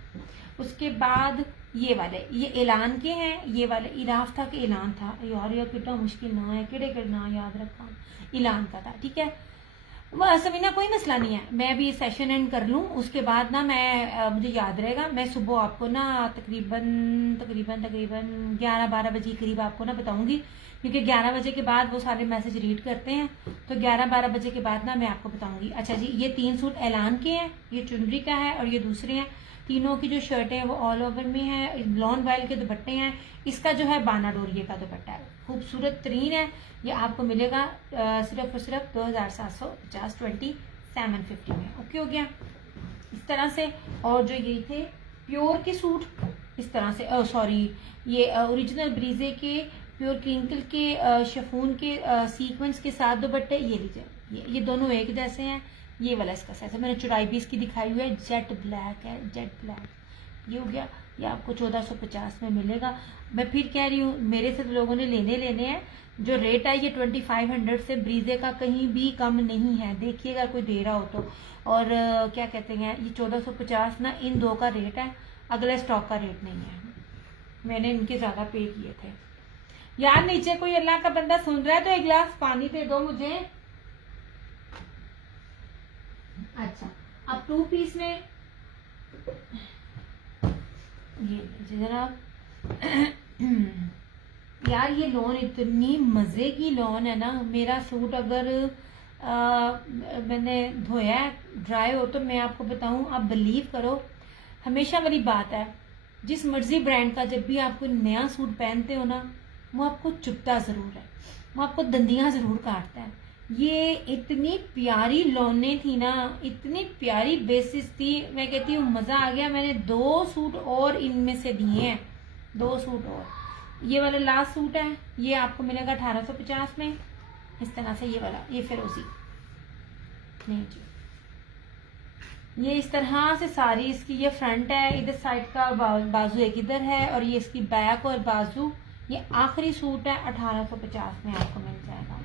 उसके बाद ये वाले, ये ऐलान के हैं, ये वाले इराफ था कि ऐलान था, यार यार कितना मुश्किल ना है, किड़े ना याद रखा, ऐलान का था, ठीक है। वह समीना कोई मसला नहीं है, मैं अभी सेशन एंड कर लूँ, उसके बाद ना मैं मुझे याद रहेगा, मैं सुबह आपको ना तकरीबन 11-12 बजे करीब आपको ना बताऊंगी, क्योंकि 11 बजे के बाद वो सारे मैसेज रीड करते हैं, तो 11-12 बजे के बाद ना मैं आपको बताऊंगी। अच्छा जी, ये 3 सूट ऐलान के हैं, ये चुनरी का है और ये दूसरे हैं। तीनों की जो शर्टें हैं वो ऑल ओवर में है, ब्लॉन्ड वाइल के दुपट्टे हैं। इसका जो है बाना डोरिये का दुपट्टा है, खूबसूरत तरीन है। ये आपको मिलेगा सिर्फ और सिर्फ 2750 2750 में। ओके हो गया इस तरह से। और जो ये थे प्योर के सूट इस तरह से, सॉरी ये ओरिजिनल ब्रीजे के प्योर क्रिंकल के शिफॉन के सीक्वेंस के साथ दुपट्टे, ये लीजिए, ये दोनों एक जैसे हैं। ये वाला इसका साइज है, मैंने चौड़ाई भी इसकी दिखाई हुई है, जेट ब्लैक है, जेट ब्लैक। ये हो गया, ये आपको 1450 में मिलेगा। मैं फिर कह रही हूँ, मेरे से तो लोगों ने लेने हैं, जो रेट है ये 2500 से ब्रीजे का कहीं भी कम नहीं है, देखिएगा कोई दे रहा हो तो। और क्या कहते हैं, ये 1450 ना इन 2 का रेट है, अगले स्टॉक का रेट नहीं है, मैंने इनके ज़्यादा पे किए थे। यार नीचे कोई अल्लाह का बंदा सुन रहा है तो 1 गिलास पानी दे दो मुझे। अच्छा, अब 2 पीस में ये जनाब यार ये लॉन इतनी मजे की लॉन है ना, मेरा सूट अगर मैंने धोया है ड्राई हो तो मैं आपको बताऊं, आप बिलीव करो, हमेशा वाली बात है, जिस मर्जी ब्रांड का जब भी आपको नया सूट पहनते हो ना, वो आपको चुभता जरूर है, वो आपको दंदियां जरूर काटता है। ये इतनी प्यारी लौने थी ना, इतनी प्यारी बेसिस थी, मैं कहती हूँ मजा आ गया। मैंने 2 सूट और इनमें से दिए हैं, 2 सूट और। ये वाला लास्ट सूट है, ये आपको मिलेगा 1850 में इस तरह से। ये वाला, ये फिरोजी नहीं जी, ये इस तरह से सारी इसकी ये फ्रंट है, इधर साइड का बाजू एक इधर है, और ये इसकी बैक और बाजू। ये आखिरी सूट है, 1850 में आपको मिल जाएगा।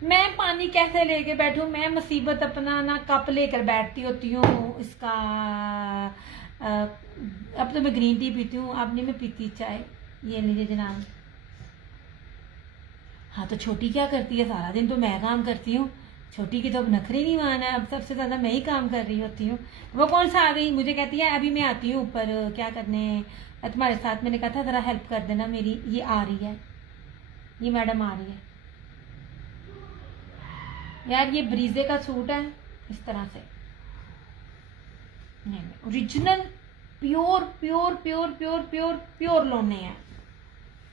मैं पानी कैसे लेके बैठूं, मैं मुसीबत अपना ना कप लेकर बैठती होती हूँ इसका। अब तो मैं ग्रीन टी पीती हूँ, अब नहीं मैं पीती चाय। ये लीजिए जनाब। हाँ तो छोटी क्या करती है, सारा दिन तो मैं काम करती हूँ, छोटी की तो अब नखरे नहीं माना है, अब सबसे ज्यादा मैं ही काम कर रही होती हूँ। वो कौन सा आ गई, मुझे कहती है अभी मैं आती हूँ ऊपर क्या करने तुम्हारे साथ। मैंने कहा था जरा हेल्प कर देना मेरी। ये आ रही है, ये मैडम आ रही है। यार ये ब्रीजे का सूट है इस तरह से, original pure pure pure pure pure pure लोने हैं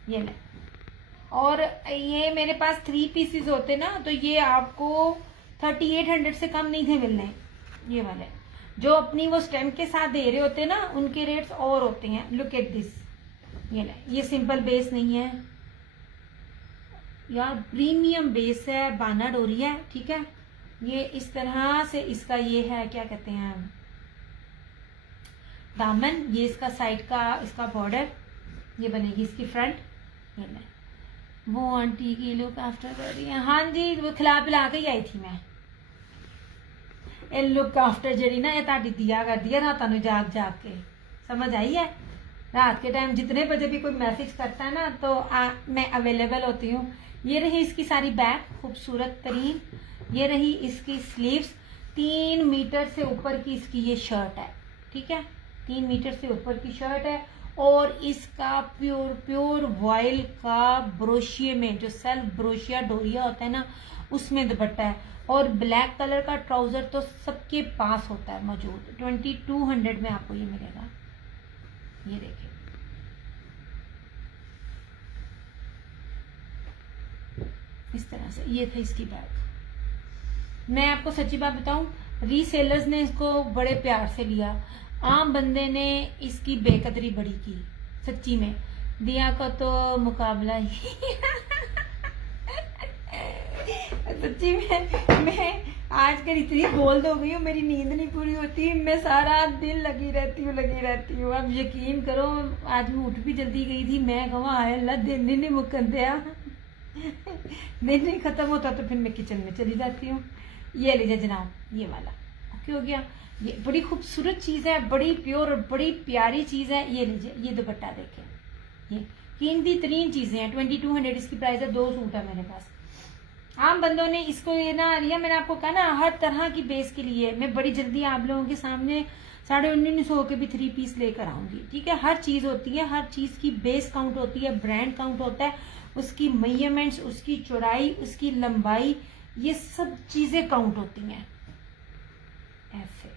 ये ले। और ये मेरे पास 3 पीसेस होते ना, तो ये आपको 3800 से कम नहीं थे मिलने। ये वाले जो अपनी वो स्टेम के साथ दे रहे होते ना, उनके रेट्स और होते हैं। लुक एट दिस, ये ले, ये सिंपल बेस नहीं है यार, प्रीमियम बेस है, बाना डोरी है, ठीक है। ये इस तरह से इसका ये है, क्या कहते हैं, दामन। ये इसका साइड का इसका बॉर्डर, ये बनेगी इसकी फ्रंट। ये ले, वो आंटी की लुक आफ्टर कर रही है। हाँ जी, वो खिला पिला के ही आई थी मैं। ए लुक आफ्टर जड़ी ना, ये ताड़ी दिया कर दिया रात जाग जाग के, समझ आई है। रात के टाइम जितने बजे भी कोई मैसेज करता है ना, तो मैं अवेलेबल होती हूँ। ये रही इसकी सारी बैक खूबसूरत तरीन, ये रही इसकी स्लीव्स, 3 मीटर से ऊपर की इसकी ये शर्ट है, ठीक है, 3 मीटर से ऊपर की शर्ट है। और इसका प्योर प्योर वॉयल का ब्रोशिये में, जो सेल्फ ब्रोशिया डोरिया होता है ना, उसमें दुपट्टा है। और ब्लैक कलर का ट्राउजर तो सबके पास होता है मौजूद। 2200 में आपको ये मिलेगा। ये देखिए, इस तरह से ये था इसकी बैग। मैं आपको सच्ची बात बताऊं, रीसेलर्स ने इसको बड़े प्यार से लिया, आम बंदे ने इसकी बेकदरी बड़ी की। सच्ची में दिया का तो मुकाबला ही सच्ची में मैं आजकल इतनी बोल्ड हो गई हूँ, मेरी नींद नहीं पूरी होती, मैं सारा दिन लगी रहती हूँ। अब यकीन करो, आज मैं उठ भी जल्दी गई थी। मैं कहूँ हाय अल्लाह, दिन नहीं मुकन दिया दिन नहीं खत्म होता तो फिर मैं किचन में चली जाती हूँ। ये लीजिए जनाब, ये वाला ओके हो गया। ये बड़ी खूबसूरत चीज़ है, बड़ी प्योर और बड़ी प्यारी चीज़ है। ये लीजिए, ये दुपट्टा देखें, ये कीमती तरीन चीज़ें हैं। 2200 इसकी प्राइस है। 2 सूट है मेरे पास। आम बंदों ने इसको ये ना लिया, मैंने आपको कहा ना हर तरह की बेस के लिए मैं बड़ी जल्दी आप लोगों के सामने 1950 के भी 3 पीस लेकर आऊंगी। ठीक है, हर चीज़ होती है, हर चीज़ की बेस काउंट होती है, ब्रांड काउंट होता है, उसकी मेजरमेंट्स, उसकी चौड़ाई, उसकी लंबाई, ये सब चीज़ें काउंट होती हैं। ऐसे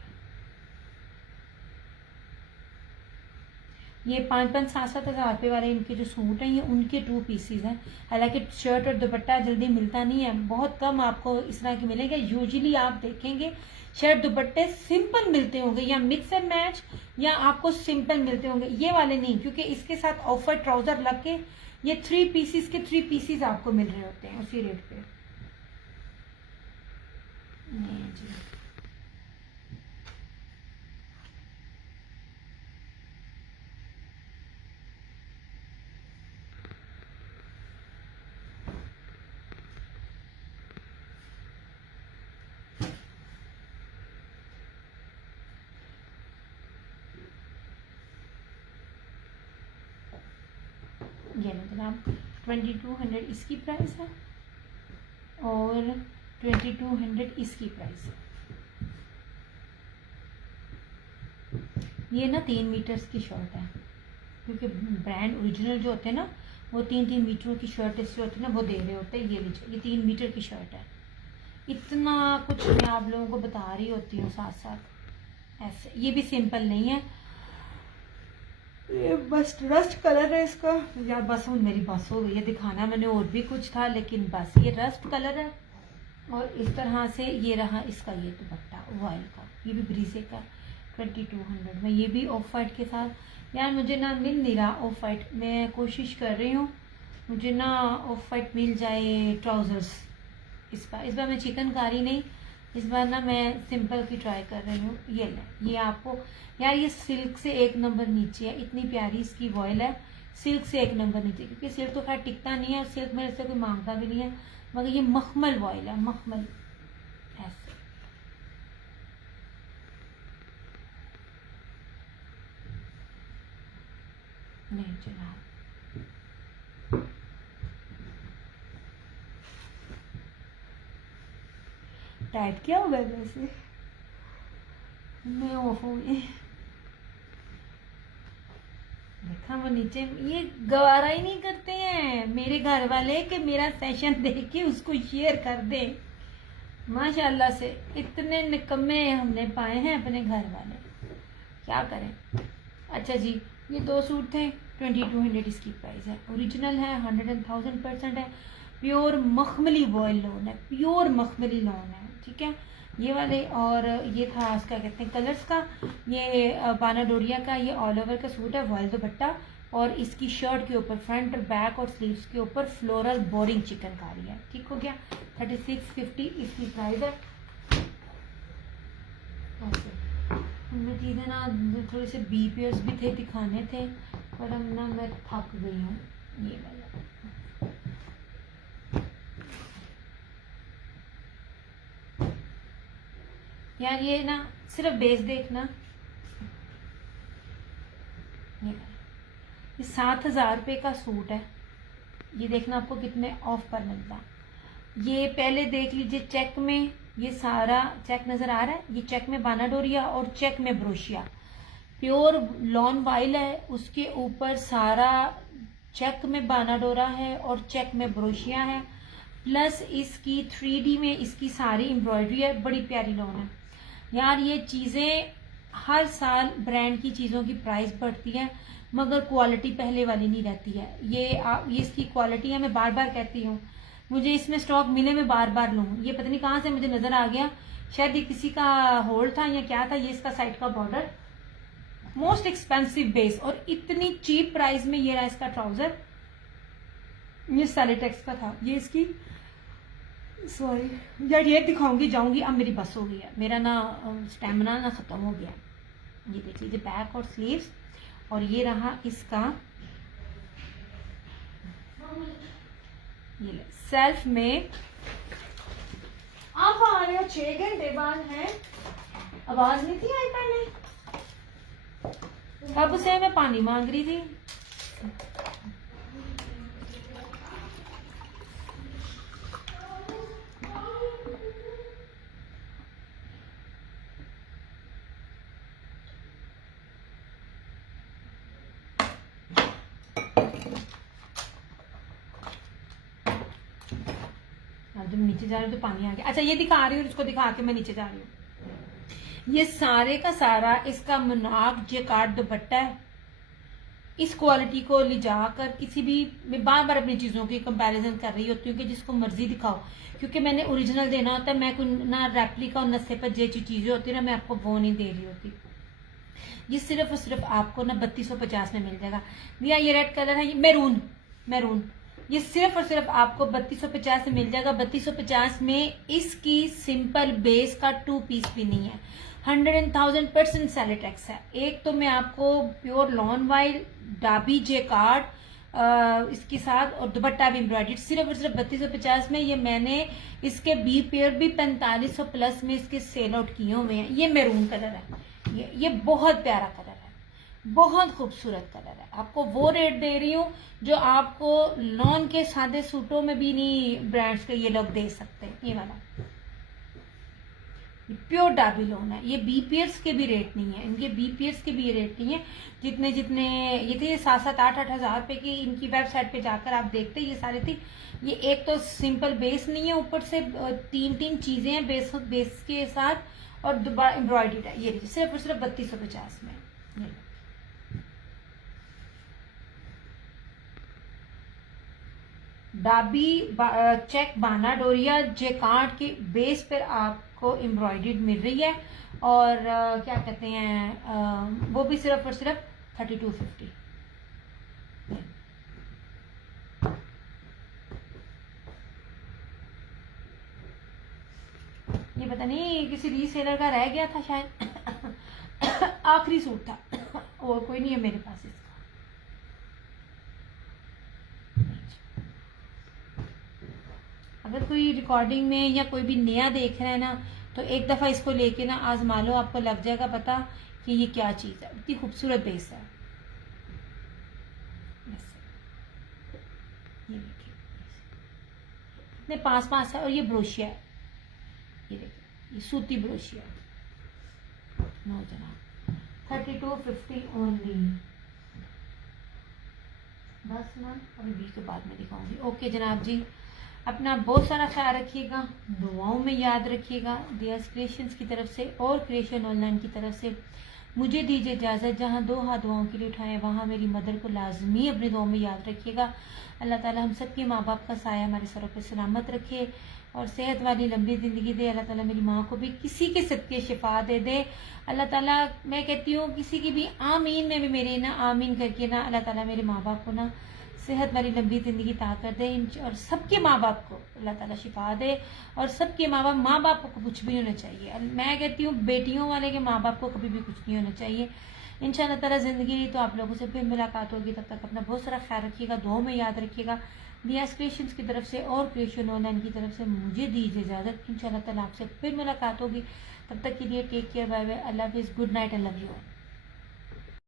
ये 5-5, 7-7 हज़ार रुपये वाले इनके जो सूट हैं, ये उनके 2 पीसीज हैं। हालांकि शर्ट और दुपट्टा जल्दी मिलता नहीं है, बहुत कम आपको इस तरह के मिलेंगे। यूजुअली आप देखेंगे शर्ट दुपट्टे सिंपल मिलते होंगे, या मिक्स एंड मैच, या आपको सिंपल मिलते होंगे। ये वाले नहीं, क्योंकि इसके साथ ऑफर ट्राउजर लग के ये 3 पीसीज के 3 पीसीज आपको मिल रहे होते हैं उसी रेट पे। जी ये लो जनाब, 2200 इसकी प्राइस है और 2200 इसकी प्राइस है। ये ना 3 मीटर्स की शर्ट है, क्योंकि ब्रांड ओरिजिनल जो होते हैं ना, वो 3-3 मीटर की शर्ट इससे होती है ना, वो दे रहे होते हैं। ये लीजिए, ये 3 मीटर की शर्ट है। इतना कुछ मैं आप लोगों को बता रही होती हूँ साथ साथ। ऐसे ये भी सिंपल नहीं है, ये बस रस्ट कलर है इसका। यार बस मेरी बस हो गई है दिखाना, मैंने और भी कुछ था, लेकिन बस ये रस्ट कलर है। और इस तरह से ये रहा इसका ये दुपट्टा वॉयल का, ये भी ब्रीजे का 2200 में, ये भी ऑफ वाइट के साथ। यार मुझे ना मिल नहीं रहा ऑफ वाइट, मैं कोशिश कर रही हूँ मुझे ना ऑफ वाइट मिल जाए ट्राउजर्स। इस बार मैं चिकनकारी नहीं, इस बार ना मैं सिंपल की ट्राई कर रही हूँ। ये ले, ये आपको यार ये सिल्क से 1 नंबर नीचे है, इतनी प्यारी इसकी वॉयल है, सिल्क से 1 नंबर नीचे, क्योंकि सिल्क तो खैर टिकता नहीं है और सिल्क मेरे से कोई मांगता भी नहीं है, मगर ये मखमल वॉयल है, मखमल। ऐसे नहीं चला, टाइट क्या हुआ वैसे, मैं ऑफ हो गई। देखा वो नीचे, ये गवारा ही नहीं करते हैं मेरे घर वाले कि मेरा सेशन देख के उसको शेयर कर दे। माशाल्लाह से इतने निकम्मे हमने पाए हैं अपने घर वाले, क्या करें। अच्छा जी, ये 2 सूट थे, 2200 इसकी प्राइस है। ओरिजिनल है, 100% है, प्योर मखमली वॉयल लोन है, प्योर मखमली लोन है। ठीक है, ये वाले। और ये था क्या कहते हैं कलर्स का, ये बाना डोरिया का, ये ऑल ओवर का सूट है, वॉयल दुपट्टा, और इसकी शर्ट के ऊपर फ्रंट और बैक और स्लीव्स के ऊपर फ्लोरल बोरिंग चिकनकारी है। ठीक हो गया, 3650 इसकी प्राइस है। उनमें चीज़ें ना थोड़े से बी पेयर्स भी थे, दिखाने थे, पर अब ना मैं थक गई हूँ। ये वाला यार, ये ना सिर्फ बेस देखना, ये 7000 रुपये का सूट है। ये देखना आपको कितने ऑफ पर मिलता। ये पहले देख लीजिए चेक में, ये सारा चेक नज़र आ रहा है, ये चेक में बाना डोरिया और चेक में ब्रोशिया, प्योर लॉन वाइल है, उसके ऊपर सारा चेक में बाना डोरा है और चेक में ब्रोशिया है। प्लस इसकी 3D में इसकी सारी एम्ब्रॉयडरी है, बड़ी प्यारी लॉन है यार। ये चीज़ें हर साल ब्रांड की चीज़ों की प्राइस बढ़ती है मगर क्वालिटी पहले वाली नहीं रहती है। ये इसकी क्वालिटी है, मैं बार बार कहती हूँ, मुझे इसमें स्टॉक मिले मैं बार बार लूँ। ये पता नहीं कहाँ से मुझे नजर आ गया, शायद ये किसी का होल्ड था या क्या था। ये इसका साइड का बॉर्डर, मोस्ट एक्सपेंसिव बेस, और इतनी चीप प्राइस में ये रहा इसका ट्राउजर। ये सैलिटेक्स का था। ये इसकी सॉरी यार ये दिखाऊंगी जाऊंगी, अब मेरी बस हो गई है, मेरा ना स्टेमिना ना खत्म हो गया। ये देख लीजिए बैक और स्लीव्स, और ये रहा इसका ये सेल्फ में। आप आ रहे हो 6 घंटे बाद है, आवाज नहीं थी आई पहले, कब से मैं पानी मांग रही थी। जब नीचे जा रही हूँ तो पानी आ गया। अच्छा ये दिखा रही हूँ, इसको दिखा के मैं नीचे जा रही हूँ। ये सारे का सारा इसका मुनाक जेकार्ड दुपट्टा है। इस क्वालिटी को ले जाकर किसी भी, मैं बार बार अपनी चीजों की कंपैरिजन कर रही होती हूँ कि जिसको मर्जी दिखाओ, क्योंकि मैंने ओरिजिनल देना होता है। मैं कोई ना रेप्लिका और नस्से पर जो चीजें होती है ना, मैं आपको वो नहीं दे रही होती। ये सिर्फ और सिर्फ आपको ना 3250 में मिल जाएगा भैया। ये रेड कलर है, ये मैरून, ये सिर्फ और सिर्फ आपको 3250 में मिल जाएगा। 3250 में इसकी सिंपल बेस का 2 पीस भी नहीं है। 100,000% सैलिटेक्स है। एक तो मैं आपको प्योर लॉन वाइल डाबी जेकार्ड इसके साथ और दुपट्टा भी एम्ब्रॉयडर्ड, सिर्फ और सिर्फ 3250 में। ये मैंने इसके बी पेयर भी 4500 प्लस में इसके सेल आउट किए हुए हैं। ये मैरून कलर है, ये बहुत प्यारा कलर है, बहुत खूबसूरत कलर है। आपको वो रेट दे रही हूँ जो आपको लॉन के सादे सूटों में भी नहीं ब्रांड्स के ये लोग दे सकते। ये वाला प्योर डाबी लॉन है। ये बी पेयर्स के भी रेट नहीं है, इनके बी पेयर्स के भी ये रेट नहीं है। जितने ये थे 7-8 हजार रुपए की, इनकी वेबसाइट पे जाकर आप देखते ये सारे थे। ये एक तो सिंपल बेस नहीं है, ऊपर से 3 चीजें हैं बेस के साथ, और दोबारा एम्ब्रॉयडर्ड है। ये सिर्फ और सिर्फ 3250 में। डाबी चेक बाना डोरिया जेकार्ड के बेस पर आपको एम्ब्रॉयडर्ड मिल रही है, और क्या कहते हैं वो भी सिर्फ और सिर्फ 3250। ये पता नहीं किसी रीसेलर का रह गया था शायद आखिरी सूट था, और कोई नहीं है मेरे पास इसका। अगर कोई रिकॉर्डिंग में या कोई भी नया देख रहा है ना, तो एक दफा इसको लेके ना आजमा लो, आपको लग जाएगा पता कि ये क्या चीज है। इतनी खूबसूरत बेस है। ये देखिए इतने पास है, और ये ब्रोशिया है। ये देखिए ये सूती ब्रोशिया नो जनाब, 3250 ओनली। बस ना अभी 20 के बाद में दिखाऊंगी। ओके जनाब जी, अपना बहुत सारा ख्याल रखिएगा, दुआओं में याद रखिएगा। दियास क्रिएशंस की तरफ से और क्रिएशन ऑनलाइन की तरफ से मुझे दीजिए इजाज़त। जहाँ 2 हाथ दुआओं के लिए उठाएं, वहाँ मेरी मदर को लाजमी अपनी दुआओं में याद रखिएगा। अल्लाह ताला हम सब के माँ बाप का साया हमारे सरों पर सलामत रखे और सेहत वाली लंबी ज़िंदगी दे। अल्लाह ताला मेरी माँ को भी किसी के सदके शिफा दे दे। अल्लाह ताला, मैं कहती हूँ किसी की भी आमीन में भी मेरे ना आमीन करके ना अल्लाह ताला मेरे माँ बाप को ना सेहत वाली लंबी ज़िंदगी ताकत दे, और सबके माँ बाप को अल्लाह ताला शिफा दे। और सबके माँ बाप को कुछ भी नहीं होना चाहिए। मैं कहती हूँ बेटियों वाले के माँ बाप को कभी भी कुछ नहीं होना चाहिए। इंशाअल्लाह ताला ज़िंदगी तो आप लोगों से फिर मुलाकात होगी। तब तक अपना बहुत सारा ख्याल रखिएगा, दुआओं में याद रखिएगा। दियास क्रिएशंस की तरफ से और क्रिएशन ऑनलाइन की तरफ से मुझे दीजिए इजाज़त। इंशाअल्लाह ताला आपसे फिर मुलाकात होगी। तब तक के लिए टेक केयर, बाय बाय, अल्लाह हाफिज़, good night and love you.